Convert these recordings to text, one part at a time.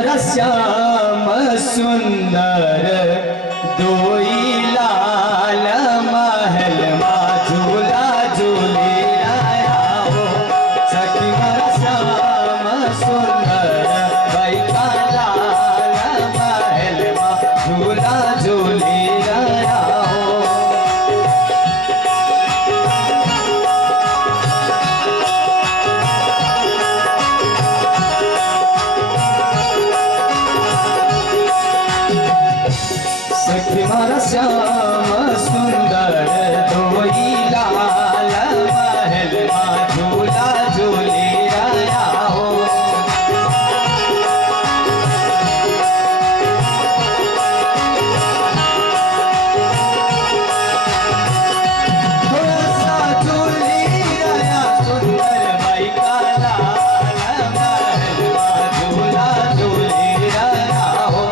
श्याम सुंदर दोई लाल महल मा झूला झूले आया हो। सखी मोरा श्याम सुंदर भाई का लाल महल मा झूला झूले आया हो। सखी मोरा श्याम सुंदर दोई लाल महल मा झूला झूले आया हो। सा झूले आया सुंदर भाई का लाल महल मा झूला झूले आया हो।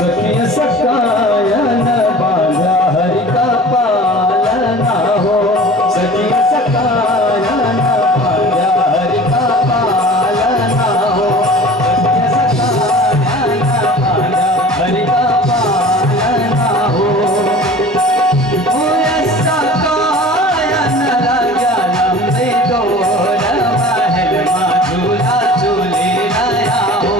सखिया सकायन बांधा हरि का पालना हो। सखिया सकायन बांधा हरि का पालना हो। सखिया सकायन बांधा हरि का पालना हो। सकायन लगा लंबे डोर महल मा झूला झूले आया हो।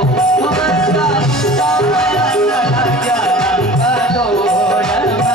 सकायन लगा लंबे डोर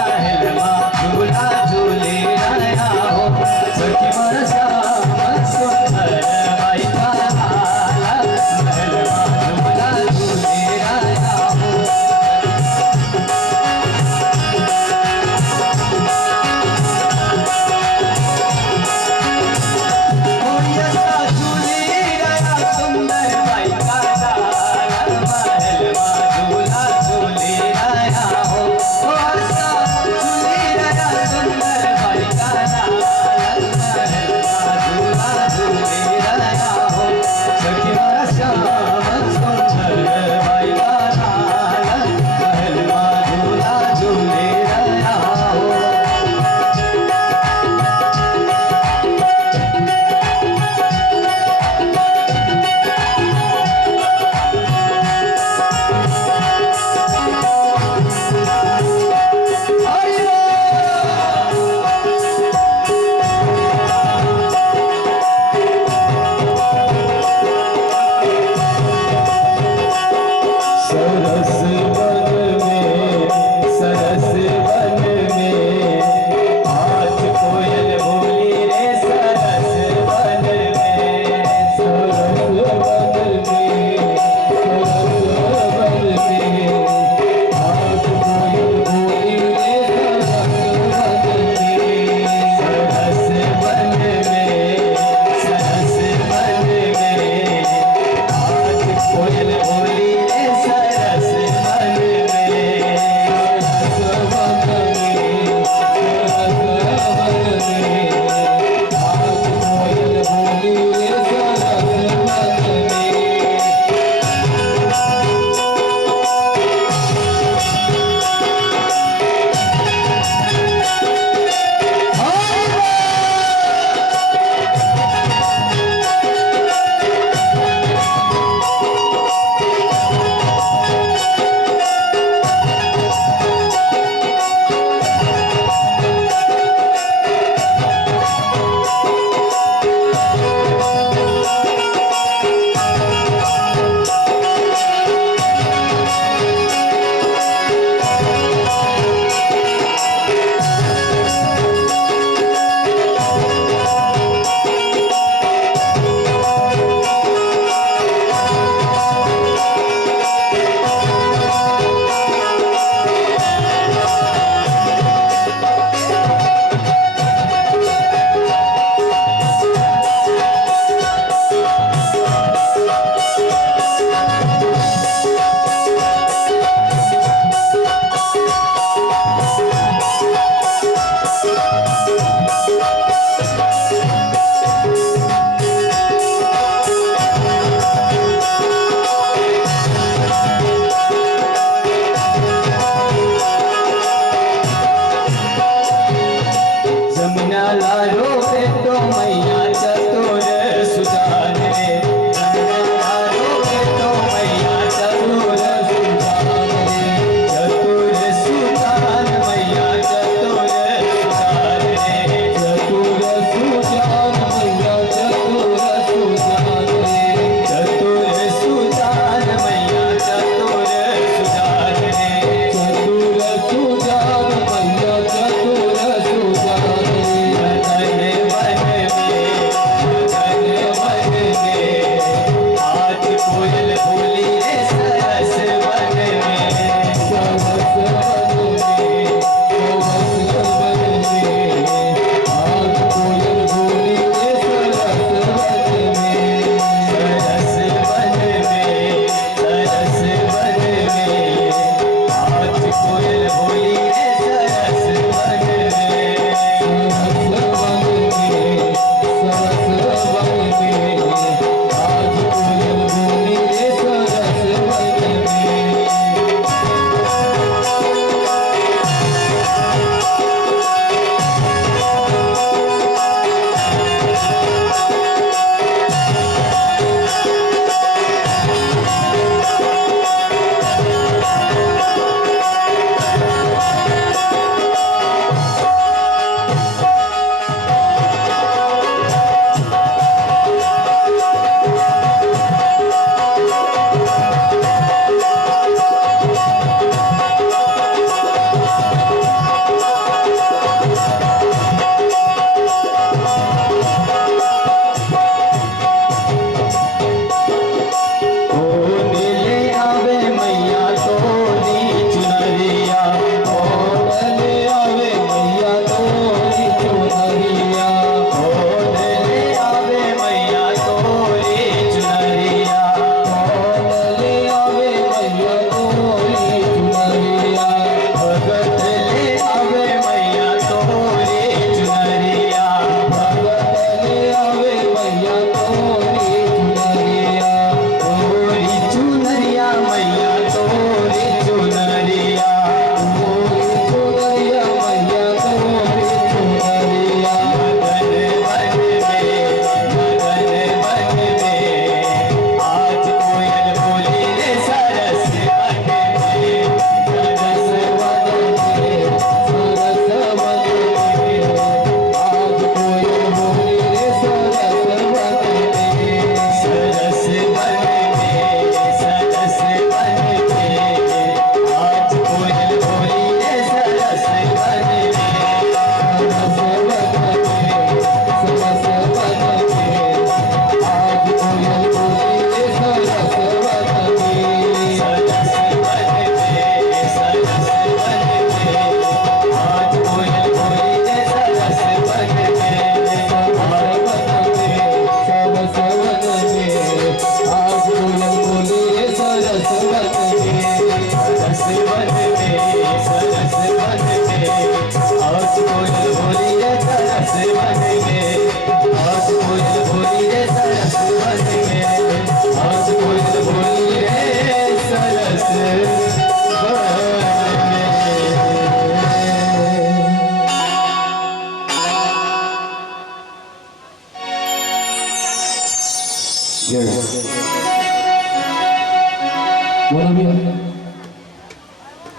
बोलो भी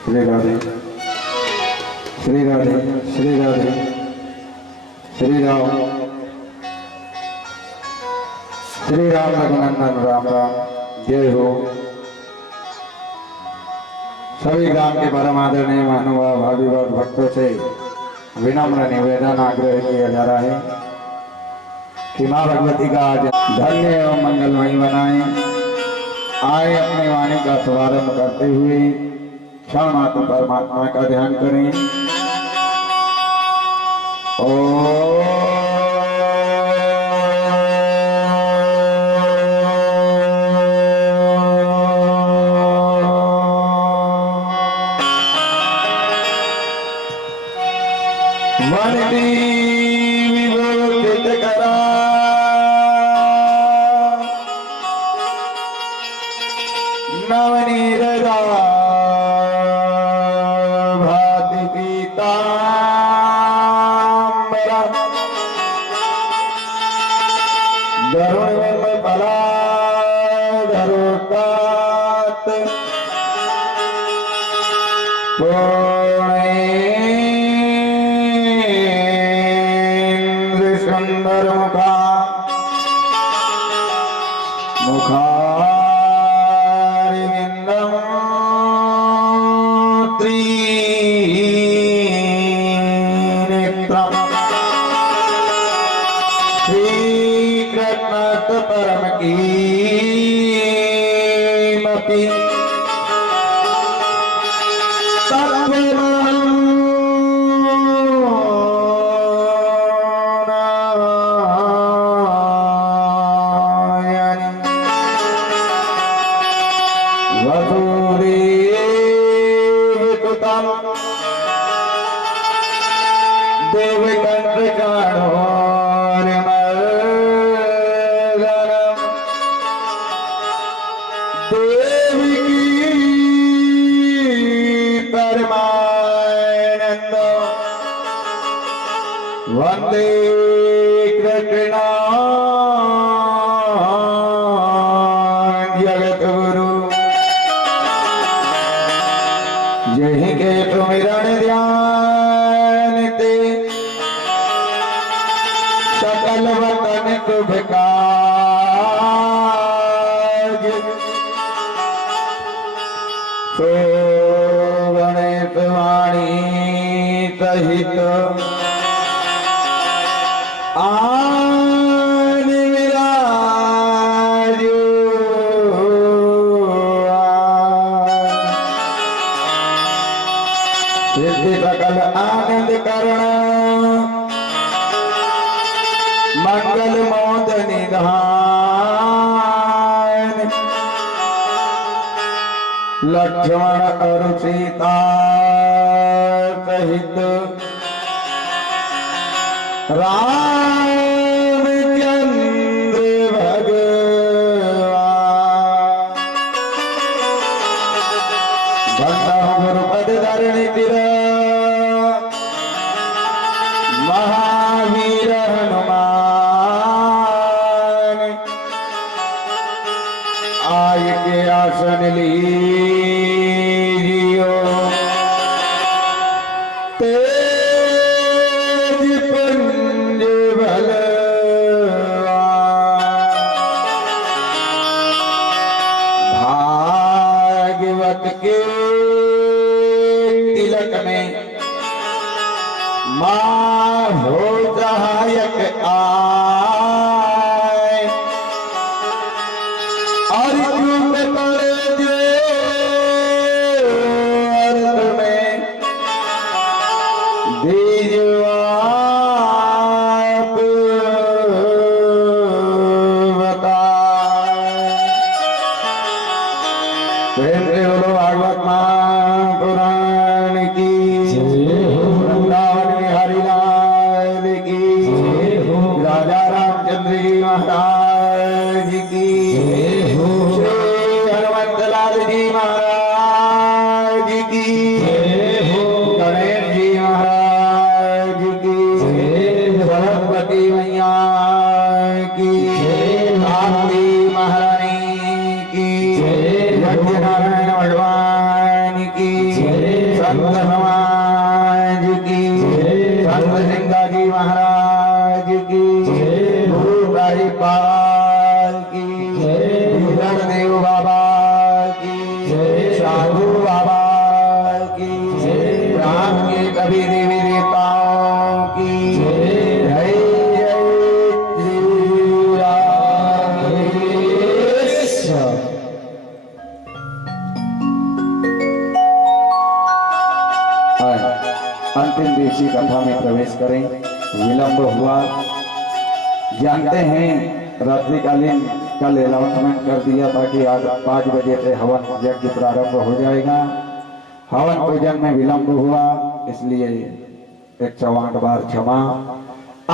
श्री राधे श्री राधे श्री राधे श्री राम श्री राम रघुनंदन राम राम जय हो। सभी गांव के परम आदरणीय महानुभाव भावी भक्तों से विनम्र निवेदन आग्रह किया जा रहा है कि माँ भगवती का आज धन्य एवं मंगलमयी बनाए। आए अपनी वाणी का शुभारंभ करते हुए क्षण मात्र परमात्मा का ध्यान करें। वनती विभूषित करा नवनीरदा भाति पीतांबरा धरुण में पला धरोतात पूर्णेन्द्र सुंदर मुखा मुखा परम कीमती वसुदेवसुतं देवकंठकाणो वंदे कृष्ण जगत गुरु जय के सुमिरन ध्यान ते सकल वतन शुभ काज सो गणेश वाणी सहित आन विराजो सिद्धि सकल आनंद करण मंगल मोद निधान लक्ष्मण और सीता सहित रामचंद्र भगवान गुरुपद धरणि तिर महावीर हनुमान आय के आसन लीजियो के तिलक में मां हो सहायक आए और चूक पड़े जो अर्थ में दीजिए आप बताए। भागवत महापुराण की वृंदावन में हरिलाल की राजा रामचंद्र जी महाराज की श्री हनुमंतलाल जी महाराज की गणेश जी महाराज की सरस्वती मैया की भारती महारानी की नारायण भगवान की संत समाज की संत सिंगा जी महाराज की गुरु राहीपाल की देव बाबा की साधु बाबा की राम के कभी देवी देवताओं की जय जय श्री राम। अंतिम दिवसीय कथा में प्रवेश करें। विलंब हुआ, जानते हैं रात्रिकालीन कल अनाउंसमेंट कर दिया था कि आज 5 बजे से हवन यज्ञ प्रारंभ हो जाएगा। हवन पूजन में विलंब हुआ, इसलिए 108 बार क्षमा।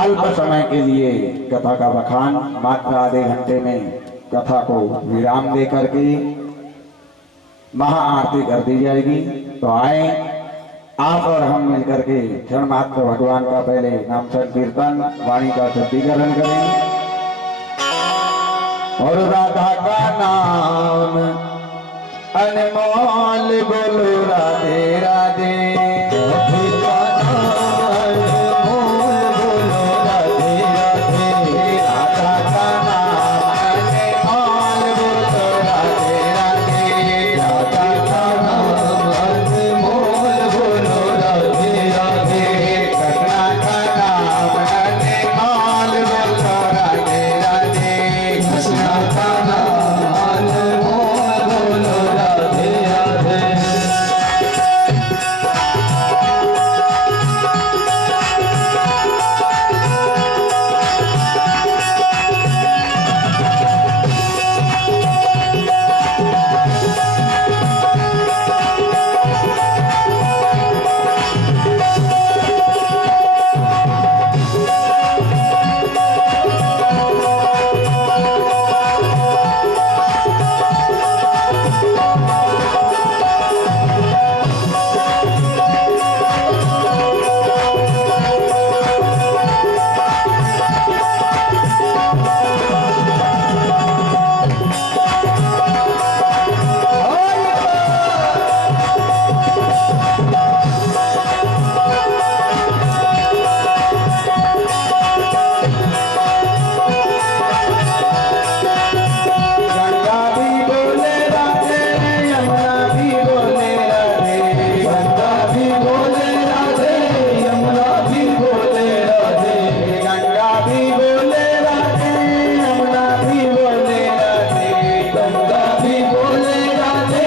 अल्प समय के लिए कथा का बखान मात्र आधे घंटे में कथा को विराम दे करके महाआरती कर दी जाएगी। तो आए आप और हम मिलकर के क्षण मात्र भगवान का पहले नाम संकीर्तन वाणी का शुद्धिकरण करें और राधा का नाम अनमोल बोलो राधे राधे। राधे का नाम अनमोल बोलो राधे राधे। राधा का नाम अनमोल बोलो राधे राधे। राधा का नाम अनमोल बोलो राधे राधे। कृष्णा का नाम अनमोल बोलो राधे राधे। कृष्णा का नाम अनमोल बोलो राधे राधे। गंगा भी बोले राधे, यमुना भी बोले राधे। गंगा भी बोले राधे, यमुना भी बोले राधे। गंगा भी बोले राधे, यमुना भी बोले राधे। गंगा भी बोले राधे,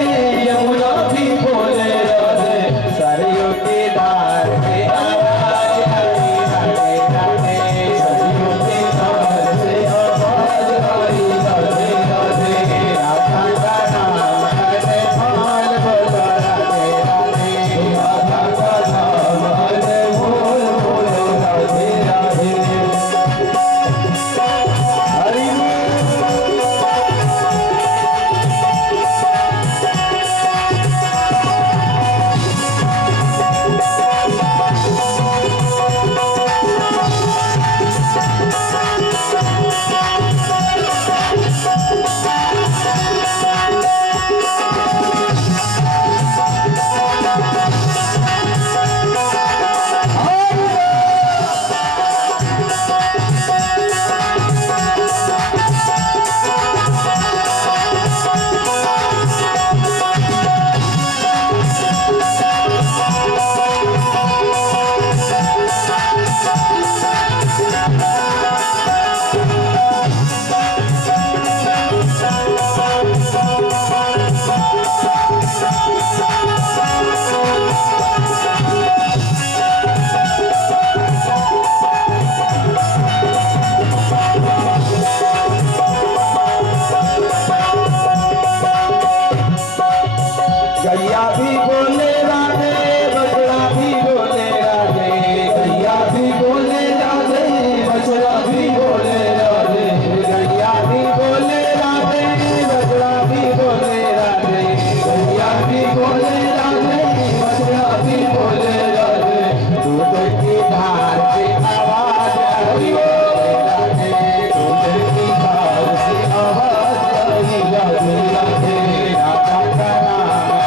यमुना भी बोले राधे। सरयू की धार से आवाज आई राधे राधे। सरयू की धार से आवाज आई राधे राधे। राधा का नाम अनमोल बोलो राधे राधे। राधा का नाम अनमोल बोलो राधे राधे। हरि गैया भी बोले राधे, बछड़ा भी बोले राधे। गैया भी बोले राधे, बछड़ा भी बोले राधे। गैया भी बोले राधे, बछड़ा भी बोले राधे। गैया भी बोले राधे, बछड़ा भी बोले राधे। दूध की धार से आवाज आई राधे। दूध की धार से आवाज आई राधे राधे। राधा का नाम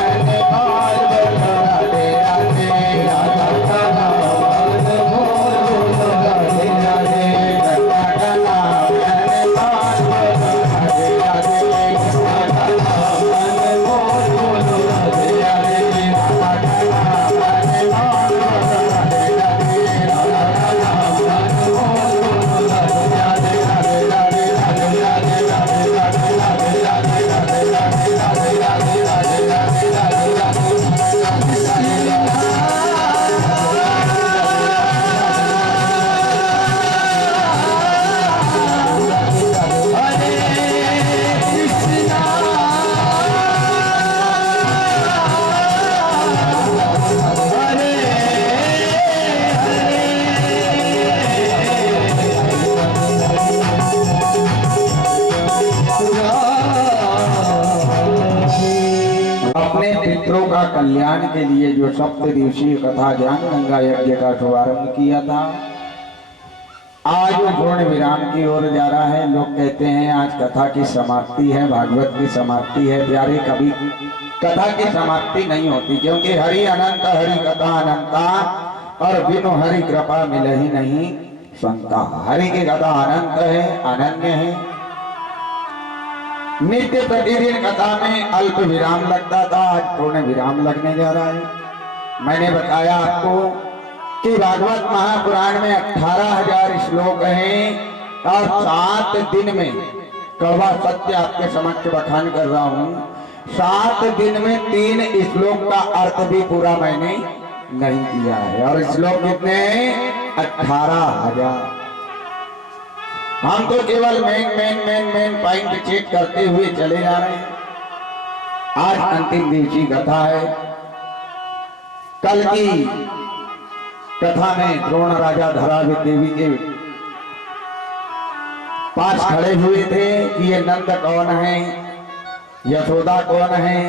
अपने पितरों का कल्याण के लिए जो सप्त दिवसीय कथा ज्ञान गंगा यज्ञ का शुभारंभ किया था, आज वो पूर्ण विराम की ओर जा रहा है। लोग कहते हैं आज कथा की समाप्ति है, भागवत की समाप्ति है। प्यारे, कभी कथा की समाप्ति नहीं होती, क्योंकि हरि अनंत, हरि कथा अनंता, और बिनु हरि कृपा मिले ही नहीं संता। हरि की कथा अनंत है, अनन्य है। नित्य प्रतिदिन कथा में अल्प विराम लगता था, आज पूर्ण विराम लगने जा रहा है। मैंने बताया आपको कि भागवत महापुराण में 18,000 श्लोक हैं और 7 दिन में, कड़वा सत्य आपके समक्ष बखान कर रहा हूं, 7 दिन में 3 श्लोक का अर्थ भी पूरा मैंने नहीं किया है। और श्लोक कितने हैं? 18,000। हम तो केवल मेन पॉइंट चेक करते हुए चले जा रहे हैं। आज अंतिम दिवसीय कथा है। कल की कथा में द्रोण राजा धराविद देवी के पास खड़े हुए थे कि ये नंद कौन है, यशोदा कौन है।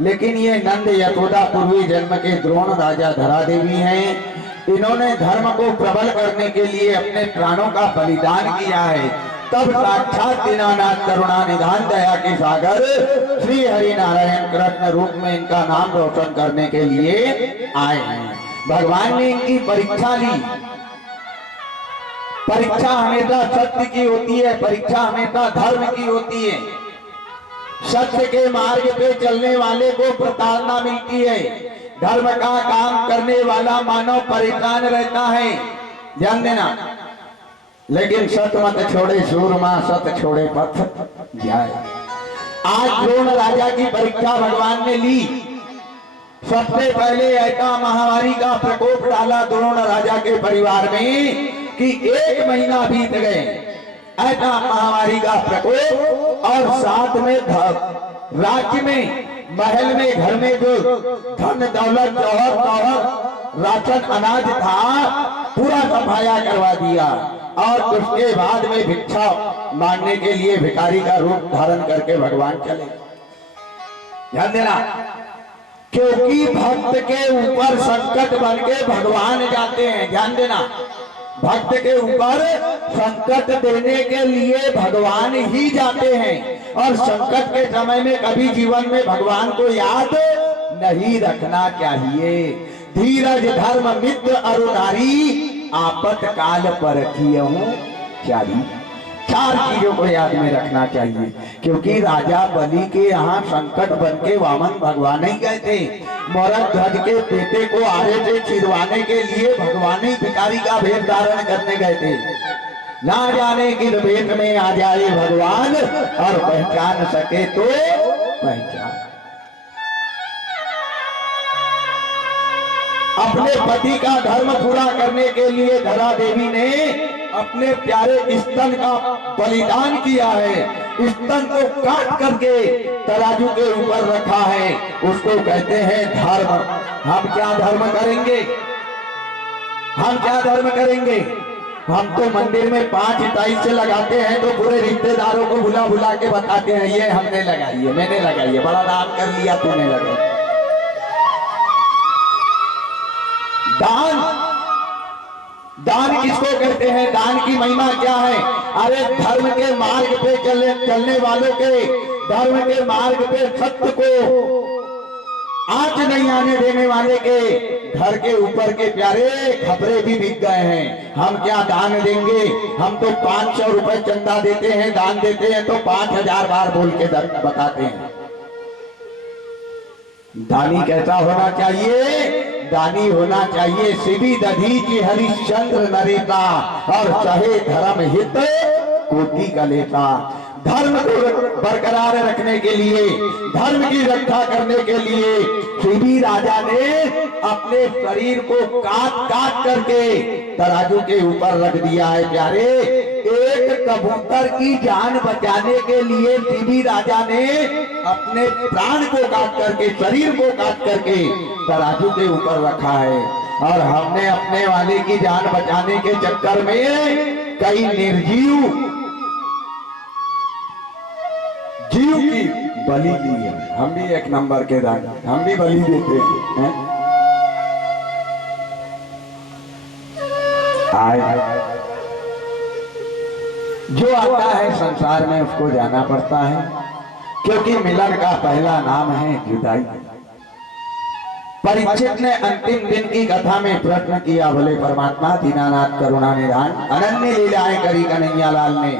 लेकिन ये नंद यशोदा पूर्वी जन्म के द्रोण राजा धरा देवी हैं। इन्होंने धर्म को प्रबल करने के लिए अपने प्राणों का बलिदान किया है। तब साक्षात दीनानाथ करुणा निधान दया के सागर श्री हरि नारायण कृष्ण रूप में इनका नाम रोशन करने के लिए आए हैं। भगवान ने इनकी परीक्षा ली। परीक्षा हमेशा सत्य की होती है, परीक्षा हमेशा धर्म की होती है। सत्य के मार्ग पे चलने वाले को प्रताड़ना मिलती है। धर्म का काम करने वाला मानव परेशान रहता है, ध्यान देना। लेकिन सत मत छोड़े सूरमा, सत छोड़े पथ जाए। आज द्रोण राजा की परीक्षा भगवान ने ली। सबसे पहले ऐसा महामारी का प्रकोप डाला द्रोण राजा के परिवार में कि 1 महीना बीत गए। ऐसा महामारी का प्रकोप, और साथ में राज्य में, महल में, घर में जो धन दौलत जौहर राशन अनाज था पूरा सफाया करवा दिया। और उसके बाद में भिक्षा मांगने के लिए भिखारी का रूप धारण करके भगवान चले। ध्यान देना, क्योंकि भक्त के ऊपर संकट बन के भगवान जाते हैं। ध्यान देना, भक्त के ऊपर संकट देने के लिए भगवान ही जाते हैं। और संकट के समय में कभी जीवन में भगवान को याद नहीं रखना चाहिए। धीरज धर्म मित्र अरु नारी, आपत काल पर कियहूं चारी। 4 चीजों को याद में रखना चाहिए, क्योंकि राजा बलि के यहाँ संकट बन के वामन भगवान ही गए थे। मोरक ध्वज के बेटे को आरे से चिरवाने के लिए भगवान ही भिखारी का भेष धारण करने गए थे। ना जाने किस भेष में आ जाए भगवान, और पहचान सके तो पहचान। अपने पति का धर्म पूरा करने के लिए धरा देवी ने अपने प्यारे स्तन का बलिदान किया है। स्तन को काट करके तराजू के ऊपर रखा है। उसको कहते हैं धर्म। हम क्या धर्म करेंगे? हम क्या धर्म करेंगे? हम तो मंदिर में 5 टाइल्स लगाते हैं तो पूरे रिश्तेदारों को बुला बुला के बताते हैं ये हमने लगाई है, मैंने लगाई है, बड़ा दान कर लिया, तूने लगाई। दान, दान किसको कहते हैं? दान की महिमा क्या है? अरे धर्म के मार्ग पे चलने वालों के, धर्म के मार्ग पे सत्य को आंच नहीं आने देने वाले के घर के ऊपर के प्यारे खपरे भी बिक गए हैं। हम क्या दान देंगे? हम तो 500 रुपए चंदा देते हैं, दान देते हैं तो 5000 बार बोल के बताते हैं। दानी कैसा होना चाहिए? दानी होना चाहिए शिवी दधीचि हरिश्चंद्र नरेता, और सहे धर्म हित कोटि का लेता। धर्म को बरकरार रखने के लिए, धर्म की रक्षा करने के लिए शिवी राजा ने अपने शरीर को काट काट करके तराजू के ऊपर रख दिया है। प्यारे, एक कबूतर की जान बचाने के लिए शिवी राजा ने अपने प्राण को काट करके, शरीर को काट करके तराजू के ऊपर रखा है। और हमने अपने वाले की जान बचाने के चक्कर में कई निर्जीव जीव की बलि दी है। हम भी एक नंबर के दान, हम भी बलि देते हैं। आए जो आता है संसार में उसको जाना पड़ता है, क्योंकि मिलन का पहला नाम है जुदाई। परीक्षित ने अंतिम दिन की कथा में प्रश्न किया, बोले परमात्मा दीनानाथ करुणा निधान अनन्य लीलाएं करी कन्हैया लाल ने।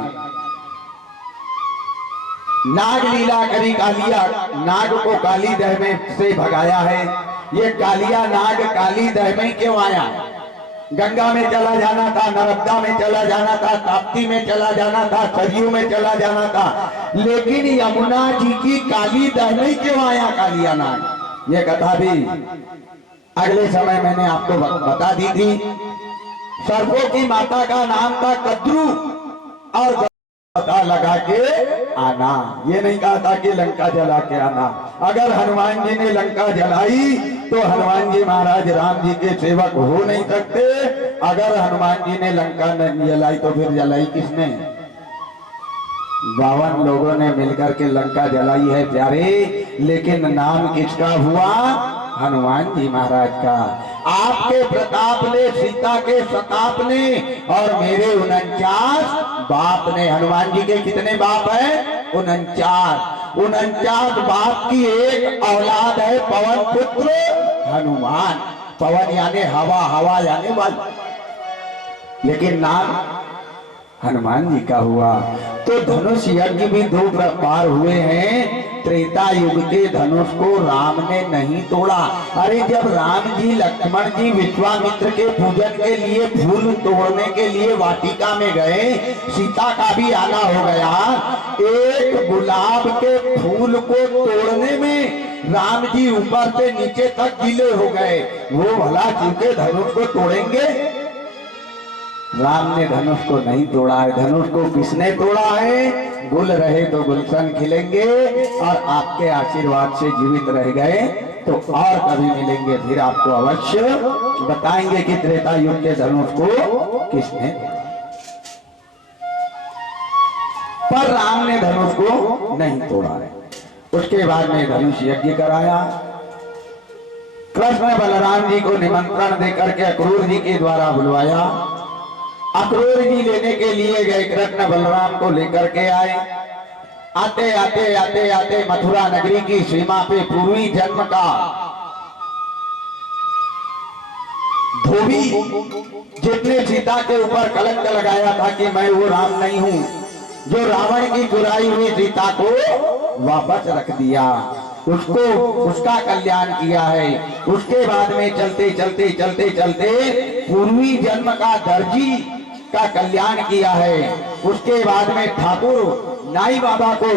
नाग लीला करी कालिया, नाग को काली दह में से भगाया है। ये कालिया नाग काली दह में क्यों आया? गंगा में चला जाना था, नर्मदा में चला जाना था, ताप्ती में चला जाना था, सरयू में चला जाना था, लेकिन यमुना जी की काली दह में क्यों आया कालिया नाग? ये कथा भी अगले समय मैंने आपको बता दी थी। सर्पों की माता का नाम था कद्रू, और पता लगा के आना, ये नहीं कहा था कि लंका जला के आना। अगर हनुमान जी ने लंका जलाई तो हनुमान जी महाराज राम जी के सेवक हो नहीं सकते। अगर हनुमान जी ने लंका नहीं जलाई तो फिर जलाई किसने? 52 लोगों ने मिलकर के लंका जलाई है प्यारे, लेकिन नाम किसका हुआ? हनुमान जी महाराज का। आपके प्रताप ने, सीता के सताप ने, और मेरे 49 बाप ने। हनुमान जी के कितने बाप हैं? 49 बाप की एक औलाद है पवन पुत्र हनुमान। पवन यानी हवा, हवा यानी बल, लेकिन नाम हनुमान जी का हुआ। तो धनुष यज्ञ भी 2 बार हुए हैं। त्रेता युग के धनुष को राम ने नहीं तोड़ा। अरे जब राम जी लक्ष्मण जी विश्वामित्र के पूजन के लिए फूल तोड़ने के लिए वाटिका में गए, सीता का भी आना हो गया। एक गुलाब के फूल को तोड़ने में राम जी ऊपर से नीचे तक गीले हो गए। वो भला चूके धनुष को तोड़ेंगे? राम ने धनुष को नहीं तोड़ा है। धनुष को किसने तोड़ा है? गुल रहे तो गुलशन खिलेंगे, और आपके आशीर्वाद से जीवित रह गए तो और कभी मिलेंगे, फिर आपको अवश्य बताएंगे कि त्रेता युग के धनुष को किसने। पर राम ने धनुष को नहीं तोड़ा है। उसके बाद में धनुष यज्ञ कराया। कृष्ण बलराम जी को निमंत्रण देकर के अक्रूर जी के द्वारा बुलवाया। अक्रूर जी लेने के लिए गए, कृष्ण बलराम को लेकर के आए। आते आते आते आते मथुरा नगरी की सीमा पे पूर्वी जन्म का धोबी, जिसने सीता के ऊपर कलंक लगाया था कि मैं वो राम नहीं हूं, जो रावण की चुराई हुई सीता को वापस रख दिया, उसको उसका कल्याण किया है। उसके बाद में चलते चलते चलते चलते पूर्वी जन्म का दर्जी का कल्याण किया है। उसके बाद में ठाकुर नाई बाबा को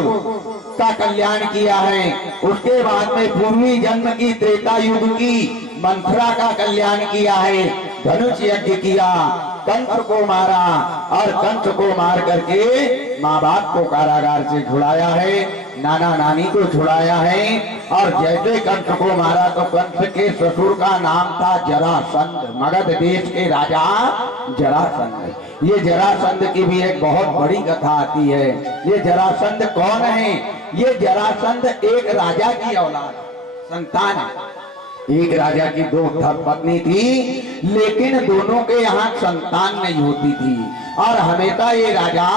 का कल्याण किया है। उसके बाद में पूर्वी जन्म की त्रेता युग की मंथरा का कल्याण किया है। धनुष यज्ञ किया, कंस को मारा, और कंस को मार करके माँ बाप को कारागार से छुड़ाया है, नाना नानी को छुड़ाया है। और जैसे कंस को मारा तो कंस के ससुर का नाम था जरासंध, मगध देश के राजा जरासंध। ये जरासंध की भी एक बहुत बड़ी कथा आती है। ये जरासंध कौन है? ये जरासंध एक राजा की औलाद संतान है। एक राजा की 2 पत्नी थी, लेकिन दोनों के यहाँ संतान नहीं होती थी, और हमेशा ये राजा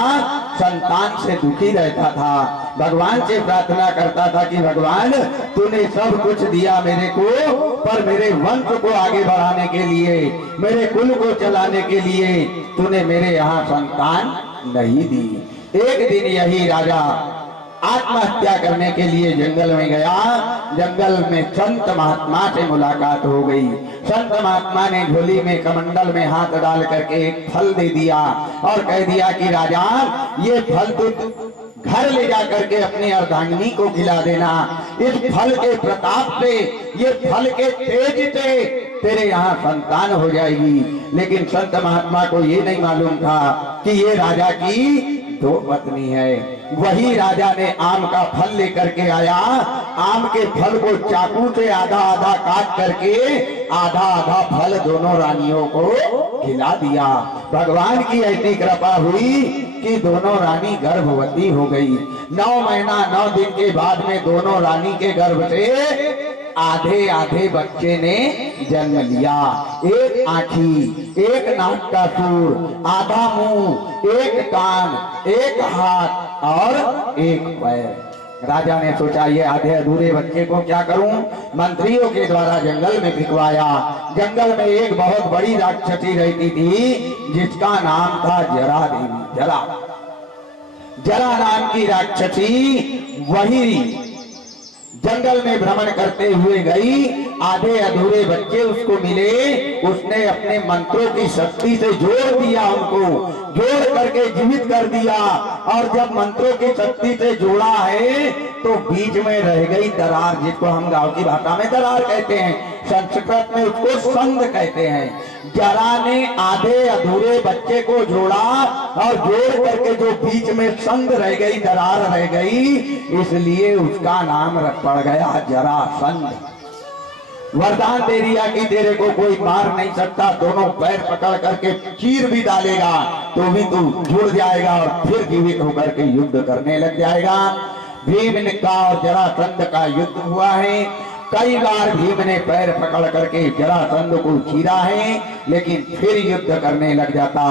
संतान से दुखी रहता था। भगवान से प्रार्थना करता था कि भगवान तूने सब कुछ दिया मेरे को, पर मेरे वंश को आगे बढ़ाने के लिए, मेरे कुल को चलाने के लिए तूने मेरे यहाँ संतान नहीं दी। एक दिन यही राजा आत्महत्या करने के लिए जंगल में गया। जंगल में संत महात्मा से मुलाकात हो गई। संत महात्मा ने झोली में कमंडल में हाथ डाल करके एक फल दे दिया और कह दिया कि राजा ये फल तो घर ले जा करके अपनी अर्धांगिनी को खिला देना। इस फल के प्रताप से, ये फल के तेज से तेरे यहाँ संतान हो जाएगी। लेकिन संत महात्मा को ये नहीं मालूम था कि ये राजा की 2 पत्नी है। वही राजा ने आम का फल लेकर के आया। आम के फल को चाकू से आधा आधा काट करके आधा आधा फल दोनों रानियों को खिला दिया। भगवान की ऐसी कृपा हुई कि दोनों रानी गर्भवती हो गई। 9 महीना 9 दिन के बाद में दोनों रानी के गर्भ से आधे आधे बच्चे ने जन्म लिया। एक आँखी, एक नाक का सूर, आधा मुंह, एक कान, एक हाथ और एक पैर। राजा ने सोचा ये आधे अधूरे बच्चे को क्या करूं। मंत्रियों के द्वारा जंगल में भिजवाया। जंगल में एक बहुत बड़ी राक्षसी रहती थी जिसका नाम था जरा देवी। जरा नाम की राक्षसी वही जंगल में भ्रमण करते हुए गई। आधे अधूरे बच्चे उसको मिले। उसने अपने मंत्रों की शक्ति से जोड़ दिया, उनको जोड़ करके जीवित कर दिया। और जब मंत्रों की शक्ति से जोड़ा है तो बीच में रह गई दरार, जिसको हम गांव की भाषा में दरार कहते हैं, संस्कृत में उसको संद कहते हैं। जरा ने आधे अधूरे बच्चे को जोड़ा और जोड़ करके जो बीच में संद रह गई, दरार रह गई, इसलिए उसका नाम पड़ गया जरासंध। वरदान दे दिया कि तेरे को कोई मार नहीं सकता, दोनों पैर पकड़ करके चीर भी डालेगा तो भी तू जुड़ जाएगा और फिर जीवित होकर के युद्ध करने लग जाएगा। भीम का और जरासंध का युद्ध हुआ है। कई बार भीम ने पैर पकड़ करके जरासंध को चीरा है, लेकिन फिर युद्ध करने लग जाता।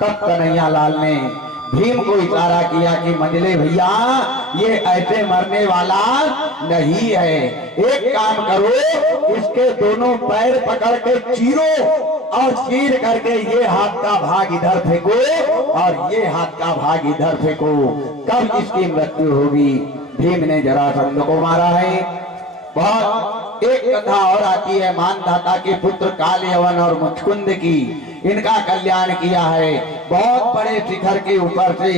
तब कन्हैया लाल ने भीम को इशारा किया कि मंजले भैया, ये ऐसे मरने वाला नहीं है, एक काम करो, इसके दोनों पैर पकड़ के चीरो और चीर करके ये हाथ का भाग इधर फेंको और ये हाथ का भाग इधर फेंको, कब इसकी मृत्यु होगी। भीम ने जरासंध को मारा है। बहुत एक कथा और आती है मानधाता के पुत्र काल यवन और मुचकुंद की, इनका कल्याण किया है। बहुत बड़े शिखर के ऊपर से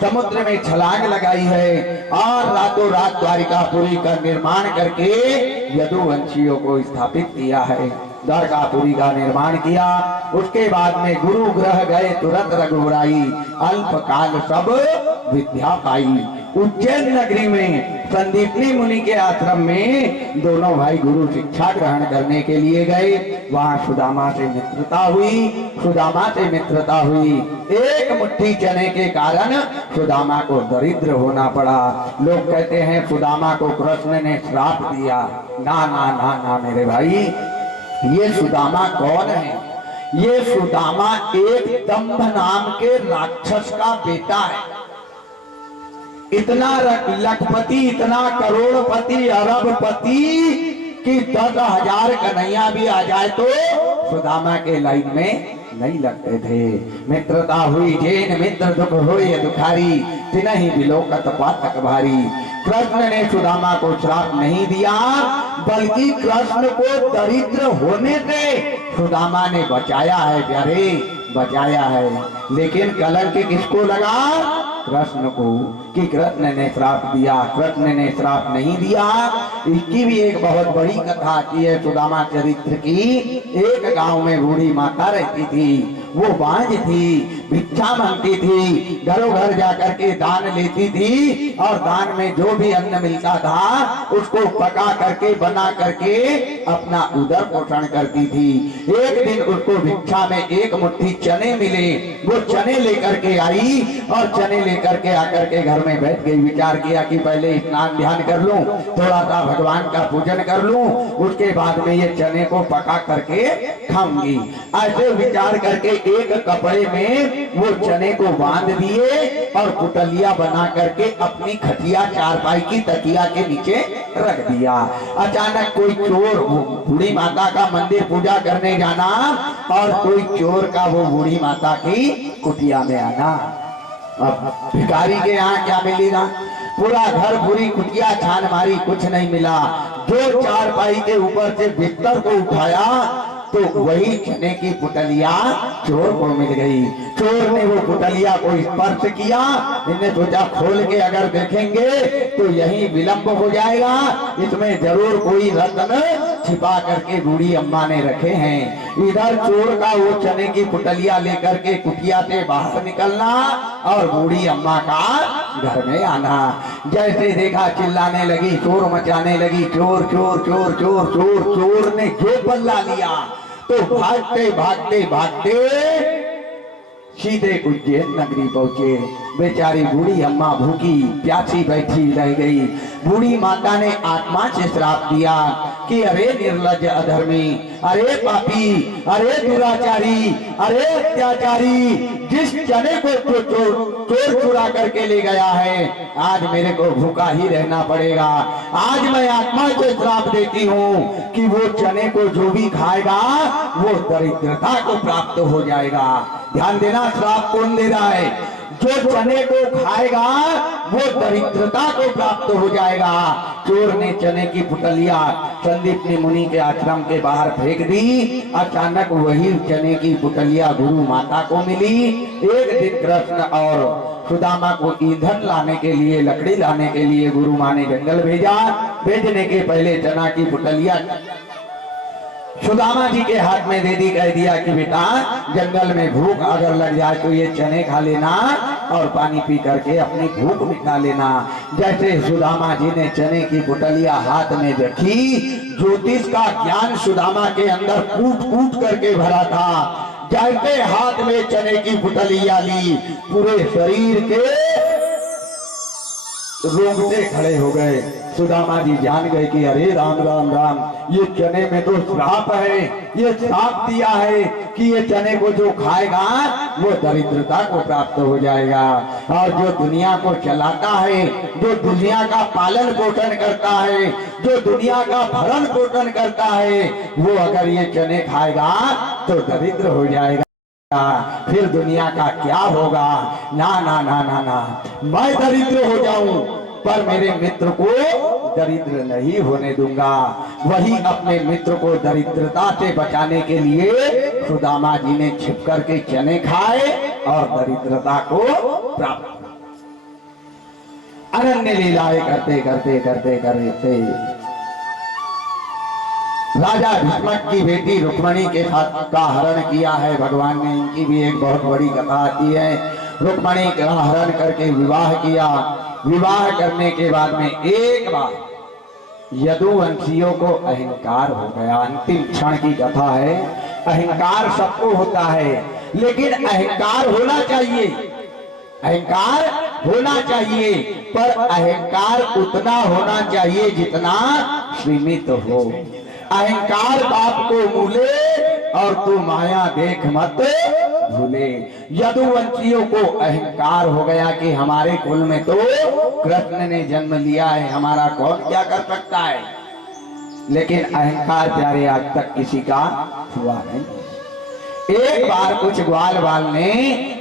समुद्र में छलांग लगाई है और रातों रात द्वारिकापुरी का निर्माण करके यदुवंशियों को स्थापित किया है। द्वारकापुरी का निर्माण किया। उसके बाद में गुरु ग्रह गए तुरंत रघुराई, अल्प काल सब विद्या पाई। उज्जैन नगरी में संदीपनी मुनि के आश्रम में दोनों भाई गुरु शिक्षा ग्रहण करने के लिए गए। वहां सुदामा से मित्रता हुई। एक मुट्ठी चने के कारण सुदामा को दरिद्र होना पड़ा। लोग कहते हैं सुदामा को कृष्ण ने श्राप दिया। ना ना ना ना मेरे भाई, ये सुदामा कौन है? ये सुदामा एक दंभ नाम के राक्षस का बेटा है। इतना लखपति, इतना करोड़पति, अरबपति कि 10,000 कन्हैया भी आ जाए तो सुदामा के लाइन में नहीं लगते थे। मित्रता हुई जैन मित्र, दुख हुई दुखारी, तिनहि बिलोकत पातक भारी। कृष्ण ने सुदामा को श्राप नहीं दिया, बल्कि कृष्ण को दरिद्र होने से सुदामा ने बचाया है। प्यारे, बचाया है। लेकिन कलंक किसको लगा? कृष्ण को, कि कृष्ण ने श्राप दिया। कृष्ण ने श्राप नहीं दिया। इसकी भी एक बहुत बड़ी कथा आती है सुदामा चरित्र की। एक गांव में बूढ़ी माता रहती थी। वो बांझ थी, भिक्षा मांगती थी, घरों घर जाकर के दान लेती थी और दान में जो भी अन्न मिलता था उसको पका करके बना करके अपना उदर पोषण करती थी। एक दिन उसको भिक्षा में एक मुट्ठी चने मिले। वो चने लेकर के आई और चने लेकर के आकर के घर में बैठ गई। विचार किया कि पहले स्नान ध्यान कर लूं, थोड़ा सा भगवान का पूजन कर लूं, उसके बाद में ये चने को पका करके खाऊंगी। ऐसे विचार करके एक कपड़े में वो चने को बांध दिए और पुतलिया बना करके अपनी खटिया चारपाई की तकिया के नीचे रख दिया। अचानक कोई चोर बूढ़ी माता का मंदिर पूजा करने जाना और कोई चोर का वो बूढ़ी माता की कुटिया में आना। अब भिखारी के यहाँ क्या मिलेगा? पूरा घर पूरी कुटिया छान मारी, कुछ नहीं मिला। जो चारपाई के ऊपर से बिस्तर को उठाया तो वही चने की पुतलिया चोर को मिल गई। चोर ने वो पुतलिया को स्पर्श किया। इन्हें सोचा खोल के अगर देखेंगे तो यही विलंब हो जाएगा, इसमें जरूर कोई रत्न छिपा करके बूढ़ी अम्मा ने रखे हैं। इधर चोर का वो चने की पुतलिया लेकर के कुटिया से बाहर निकलना और बूढ़ी अम्मा का घर में आना। जैसे देखा चिल्लाने लगी, चोर मचाने लगी, चोर चोर चोर चोर चोर। चोर ने जो बल्ला लिया तो भागते भागते भागते सीधे उज्जैन नगरी पहुंचे। बेचारी बूढ़ी अम्मा भूखी प्यासी बैठी रह गई। बूढ़ी माता ने आत्मा से श्राप दिया कि अरे निर्लज अधर्मी, अरे पापी, अरे दुराचारी, अरे अत्याचारी, जिस चने को चोर चुरा करके ले गया है, आज मेरे को भूखा ही रहना पड़ेगा। आज मैं आत्मा से श्राप देती हूँ कि वो चने को जो भी खाएगा वो दरिद्रता को प्राप्त हो जाएगा। ध्यान देना, श्राप कौन दे रहा है? जो चने को खाएगा वो दरिद्रता को प्राप्त हो जाएगा। चोर ने चने की पुतलिया संदीपनी मुनि के आश्रम के बाहर फेंक दी। अचानक वही चने की पुतलिया गुरु माता को मिली। एक दिन कृष्ण और सुदामा को ईंधन लाने के लिए, लकड़ी लाने के लिए गुरु माँ ने जंगल भेजा। भेजने के पहले चना की पुतलिया सुदामा जी के हाथ में दे दी। कह दिया कि बेटा, जंगल में भूख अगर लग जाए तो ये चने खा लेना और पानी पी करके अपनी भूख मिटा लेना। जैसे सुदामा जी ने चने की पुतलिया हाथ में रखी, ज्योतिष का ज्ञान सुदामा के अंदर कूट कूट करके भरा था। जैसे हाथ में चने की पुतलिया ली, पूरे शरीर के रोंगटे खड़े हो गए। सुदामा जी जान गए कि अरे राम राम राम, ये चने में तो श्राप है। ये श्राप दिया है कि ये चने को जो खाएगा वो दरिद्रता को प्राप्त हो जाएगा। और जो दुनिया को चलाता है, जो दुनिया का पालन पोषण करता है, जो दुनिया का भरण पोषण करता है, वो अगर ये चने खाएगा तो दरिद्र हो जाएगा। फिर दुनिया का क्या होगा? ना ना ना ना ना, मैं दरिद्र हो जाऊं पर मेरे मित्र को दरिद्र नहीं होने दूंगा। वही अपने मित्र को दरिद्रता से बचाने के लिए सुदामा जी ने छिप करके चने खाए और दरिद्रता को प्राप्त। अनन्य लीलाएं करते करते करते करते राजा भीष्मक की बेटी रुक्मणी के साथ का हरण किया है भगवान ने। इनकी भी एक बहुत बड़ी कथा आती है। रुक्मणी का हरण करके विवाह किया। विवाह करने के बाद में एक बार यदुवंशियों को अहंकार हो गया। अंतिम क्षण की कथा है। अहंकार सबको होता है, लेकिन अहंकार होना चाहिए, अहंकार होना चाहिए, पर अहंकार उतना होना चाहिए जितना सीमित हो। अहंकार बाप को मूले और तू माया देख मत भूले। यदुवंशियों को अहंकार हो गया कि हमारे कुल में तो कृष्ण ने जन्म लिया है, हमारा कौन क्या कर सकता है। लेकिन अहंकार प्यारे आज तक किसी का हुआ नहीं। एक बार कुछ ग्वाल वाल ने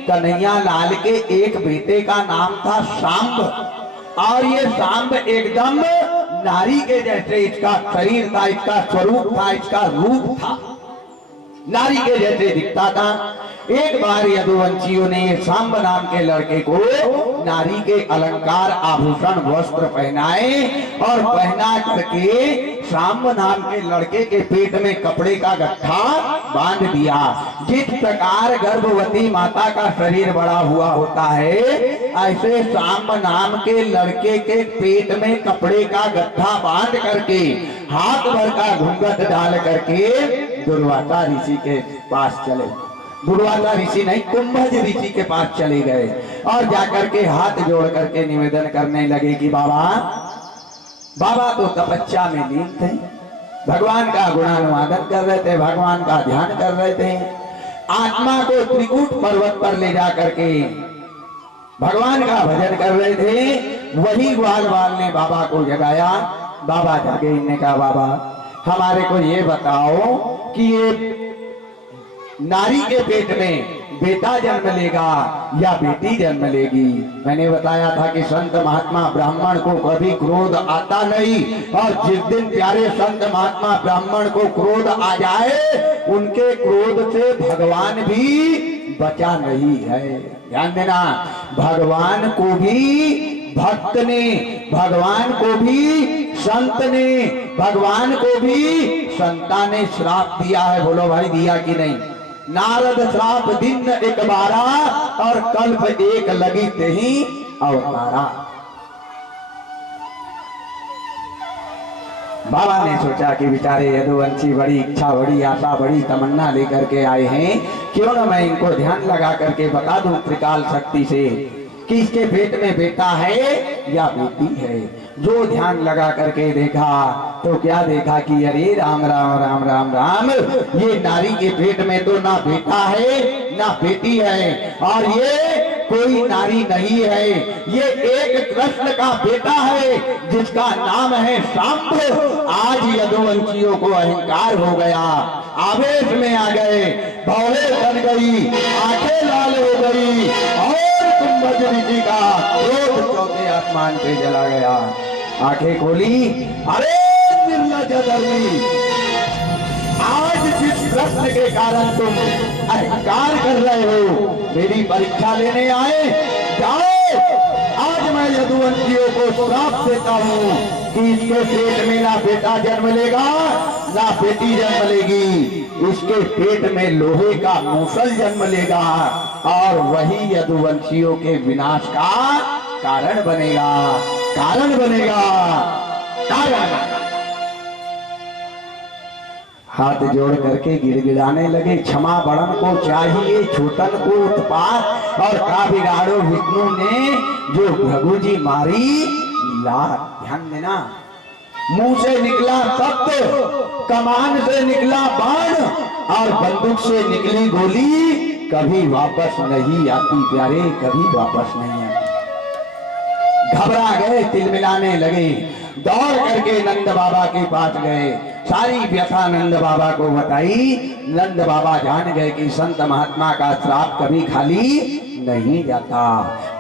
कन्हैया लाल के एक बेटे का नाम था सांब, और ये सांब एकदम नारी के जैसे इसका शरीर था, इसका स्वरूप था, इसका रूप था, नारी के जैसे दिखता था। एक बार यदुवंशियों ने ये सांब नाम के लड़के को नारी के अलंकार, आभूषण, वस्त्र पहनाए और पहना करके सांब नाम के लड़के के पेट में कपड़े का गट्ठा बांध दिया। जिस प्रकार गर्भवती माता का शरीर बड़ा हुआ होता है, ऐसे सांब नाम के लड़के के पेट में कपड़े का गट्ठा बांध करके हाथ भर का घूंघट डाल करके दुर्वासा ऋषि के पास चले। दुर्वासा ऋषि नहीं, कुंभज ऋषि के पास चले गए और जाकर के हाथ जोड़ करके निवेदन करने लगे कि बाबा तो तपस्या में लीन थे, भगवान का गुणानुवादन कर रहे थे, भगवान का ध्यान कर रहे थे। आत्मा को त्रिकूट पर्वत पर ले जा करके भगवान का भजन कर रहे थे। वही ग्वाल वाल ने बाबा को जगाया। बाबा जागे, इनने कहा बाबा हमारे को ये बताओ कि ये नारी के पेट में बेटा जन्म लेगा या बेटी जन्म लेगी। मैंने बताया था कि संत महात्मा ब्राह्मण को कभी क्रोध आता नहीं, और जिस दिन प्यारे संत महात्मा ब्राह्मण को क्रोध आ जाए, उनके क्रोध से भगवान भी बचा नहीं है। ध्यान देना, भगवान को भी भक्त ने, भगवान को भी संत ने, भगवान को भी संता ने श्राप दिया है। बोलो भाई, दिया कि नहीं? नारद श्राप दिन एक बारा और कल्प एक लगी तेही अवतारा। बाबा ने सोचा कि बेचारे यदुवंशी बड़ी इच्छा, बड़ी आशा, बड़ी तमन्ना लेकर के आए हैं, क्यों ना मैं इनको ध्यान लगा करके बता दूं त्रिकाल शक्ति से कि इसके पेट में बेटा है या बेटी है। जो ध्यान लगा करके देखा तो क्या देखा कि अरे राम राम राम राम राम, ये नारी के पेट में तो ना बेटा है ना बेटी है, और ये कोई नारी नहीं है, ये एक कृष्ण का बेटा है जिसका नाम है शांभ। आज यदुवंशियों को अहंकार हो गया, आवेश में आ गए, भौले बन गई, आंखें लाल हो गई, और कुंभज ऋषि का क्रोध चौथे आसमान पे जला गया। आंखें खोली, अरे निर्लज धर्मी, आज जिस प्रश्न के कारण तुम अहंकार कर रहे हो, मेरी परीक्षा लेने आए, जाओ, आज मैं यदुवंशियों को श्राप देता हूँ कि इसके पेट में ना बेटा जन्म लेगा ना बेटी जन्म लेगी, इसके पेट में लोहे का मूसल जन्म लेगा और वही यदुवंशियों के विनाश का कारण बनेगा, कारण बनेगा, कारण। हाथ जोड़ करके गिड़गिड़ाने लगे, क्षमा बड़न को चाहिए, छोटन को उत्पात, और का बिगाड़ो विष्णु ने जो भृगु जी मारी लात। ध्यान देना, मुंह से निकला सत्य, कमान से निकला बाण, और बंदूक से निकली गोली कभी वापस नहीं आती प्यारे, कभी वापस नहीं आती। घबरा गए, तिलमिलाने लगे, दौड़ करके नंद बाबा के पास गए, सारी व्यथा नंद बाबा को बताई। नंद बाबा जान गए कि संत महात्मा का श्राप कभी खाली नहीं जाता।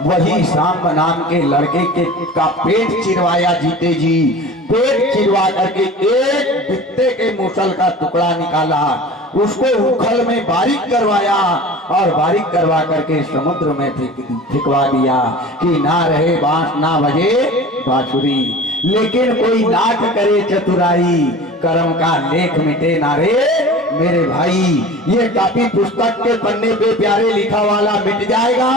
वही सांब नाम के लड़के के का पेट चिरवाया जीते जी, पेट चिरवा करके एक बित्ते के मूसल का टुकड़ा निकाला, उसको उखल में बारीक करवाया और बारीक करवा करके समुद्र में फेंकवा दिया कि ना रहे बांस ना बजे बांसुरी। लेकिन कोई लाख करे चतुराई, कर्म का लेख मिटे ना रे मेरे भाई। ये काफी पुस्तक के पन्ने पे प्यारे लिखा वाला मिट जाएगा,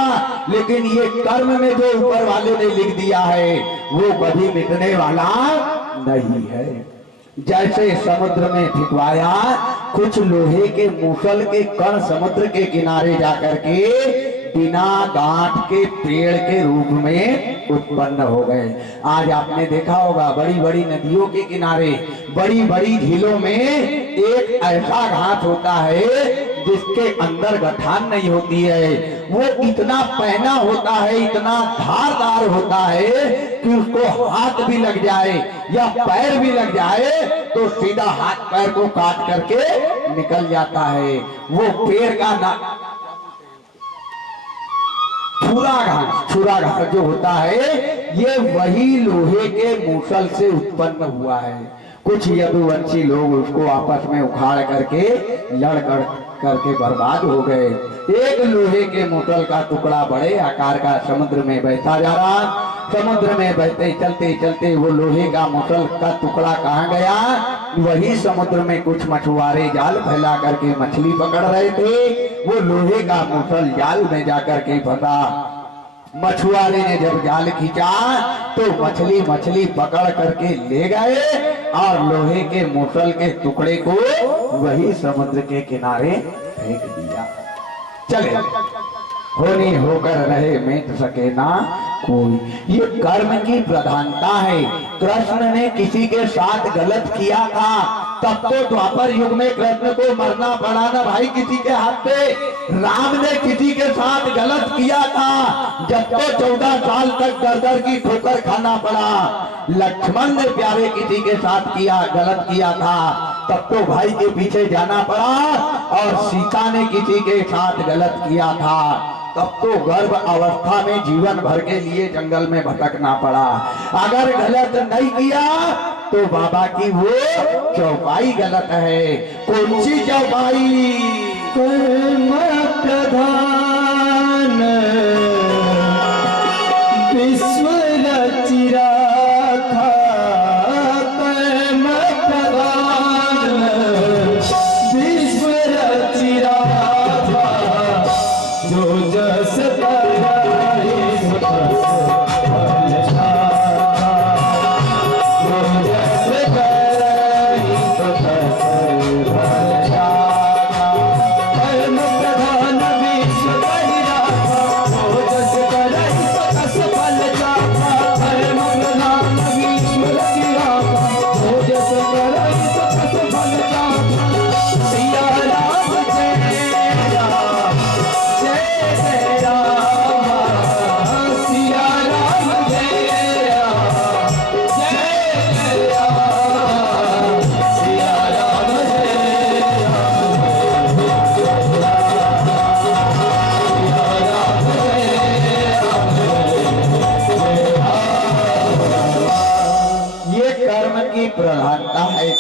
लेकिन ये कर्म में जो ऊपर वाले ने लिख दिया है वो कभी मिटने वाला नहीं है। जैसे समुद्र में फिकवाया, कुछ लोहे के मूसल के कण समुद्र के किनारे जाकर के बिना गांठ के पेड़ के रूप में उत्पन्न हो गए। आज आपने देखा होगा बड़ी बड़ी नदियों के किनारे, बड़ी बड़ी झीलों में एक ऐसा घास होता है जिसके अंदर गठान नहीं होती है, वो इतना पहना होता है, इतना धारदार होता है कि उसको हाथ भी लग जाए या पैर भी लग जाए तो सीधा हाथ पैर को काट करके निकल जाता है। वो पेड़ का ना छुरा घास जो होता है, ये वही लोहे के मूसल से उत्पन्न हुआ है। कुछ यदुवंशी लोग उसको आपस में उखाड़ करके लड़ करके बर्बाद हो गए। एक लोहे के मूसल का टुकड़ा बड़े आकार का समुद्र में बहता जा रहा। समुद्र में बहते चलते चलते वो लोहे का मूसल का टुकड़ा कहाँ गया? वही समुद्र में कुछ मछुआरे जाल फैला करके मछली पकड़ रहे थे। वो लोहे का मूसल जाल में जाकर के फंसा। मछुआरे ने जब जाल खींचा तो मछली पकड़ करके ले गए और लोहे के मूसल के टुकड़े को वही समुद्र के किनारे फेंक दिया। चले होनी होकर रहे मिट सके ना कोई। ये कर्म की प्रधानता है। कृष्ण ने किसी के साथ गलत किया था तब तो द्वापर युग में कृष्ण को मरना पड़ा ना भाई किसी के हाथ पे। राम ने किसी के साथ गलत किया था जब तो 14 साल तक दर की ठोकर खाना पड़ा। लक्ष्मण ने प्यारे किसी के साथ गलत किया था तब तो भाई के पीछे जाना पड़ा। और सीता ने किसी के साथ गलत किया था तब तो गर्भ अवस्था में जीवन भर के लिए जंगल में भटकना पड़ा। अगर गलत नहीं किया तो बाबा की वो चौपाई गलत है। कौन सी चौपाई? कर्म प्रधान विश्व रचि राखा, कर्म प्रधान विश्व रचि राखा, जो जस कराए सो तस फल पाता, जो जस कराए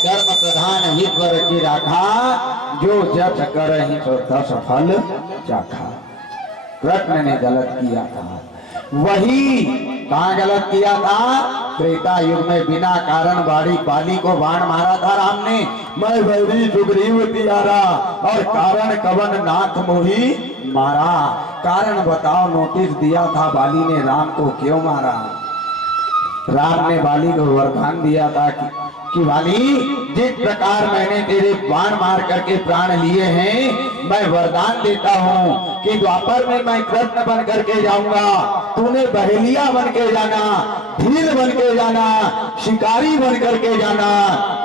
कर्म प्रधान ईश्वर की राखा, जो जस करहि सो तस फल चाखा। कृष्ण ने गलत किया था, वही कहाँ गलत किया था? त्रेता युग में बिना कारण बाली को बाण मारा था राम ने। मैं बैरी सुग्रीव तियारा और कारण कवन नाथ मोही मारा। कारण बताओ, नोटिस दिया था बाली ने राम को क्यों मारा? राम ने बाली को वरदान दिया था कि बाली, जिस प्रकार मैंने तेरे बाण मार करके प्राण लिए हैं, मैं वरदान देता हूँ कि द्वापर में मैं कृष्ण बन करके जाऊंगा, तूने बहेलिया बन के जाना, भील बन के जाना, शिकारी बन करके जाना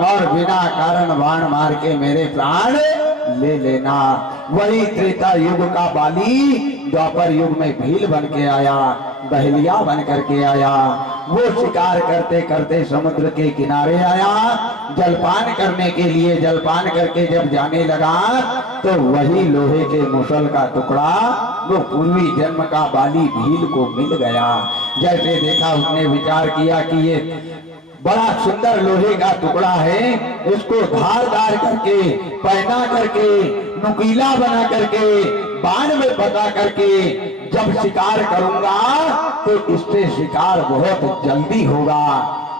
और बिना कारण बाण मार के मेरे प्राण ले लेना। वही त्रेता युग का बाली द्वापर युग में भील बन के आया, बहेलिया बन करके आया। वो शिकार करते करते समुद्र के किनारे आया, जलपान करने के लिए जलपान करके जब जाने लगा तो वही लोहे के मुसल का टुकड़ा वो पूर्वी जन्म का बाली भील को मिल गया। जैसे देखा उसने विचार किया कि ये बड़ा सुंदर लोहे का टुकड़ा है, इसको धारदार करके, पहना करके, नुकीला बना करके, बाण में फंसा करके जब शिकार करूंगा तो इससे शिकार बहुत जल्दी होगा।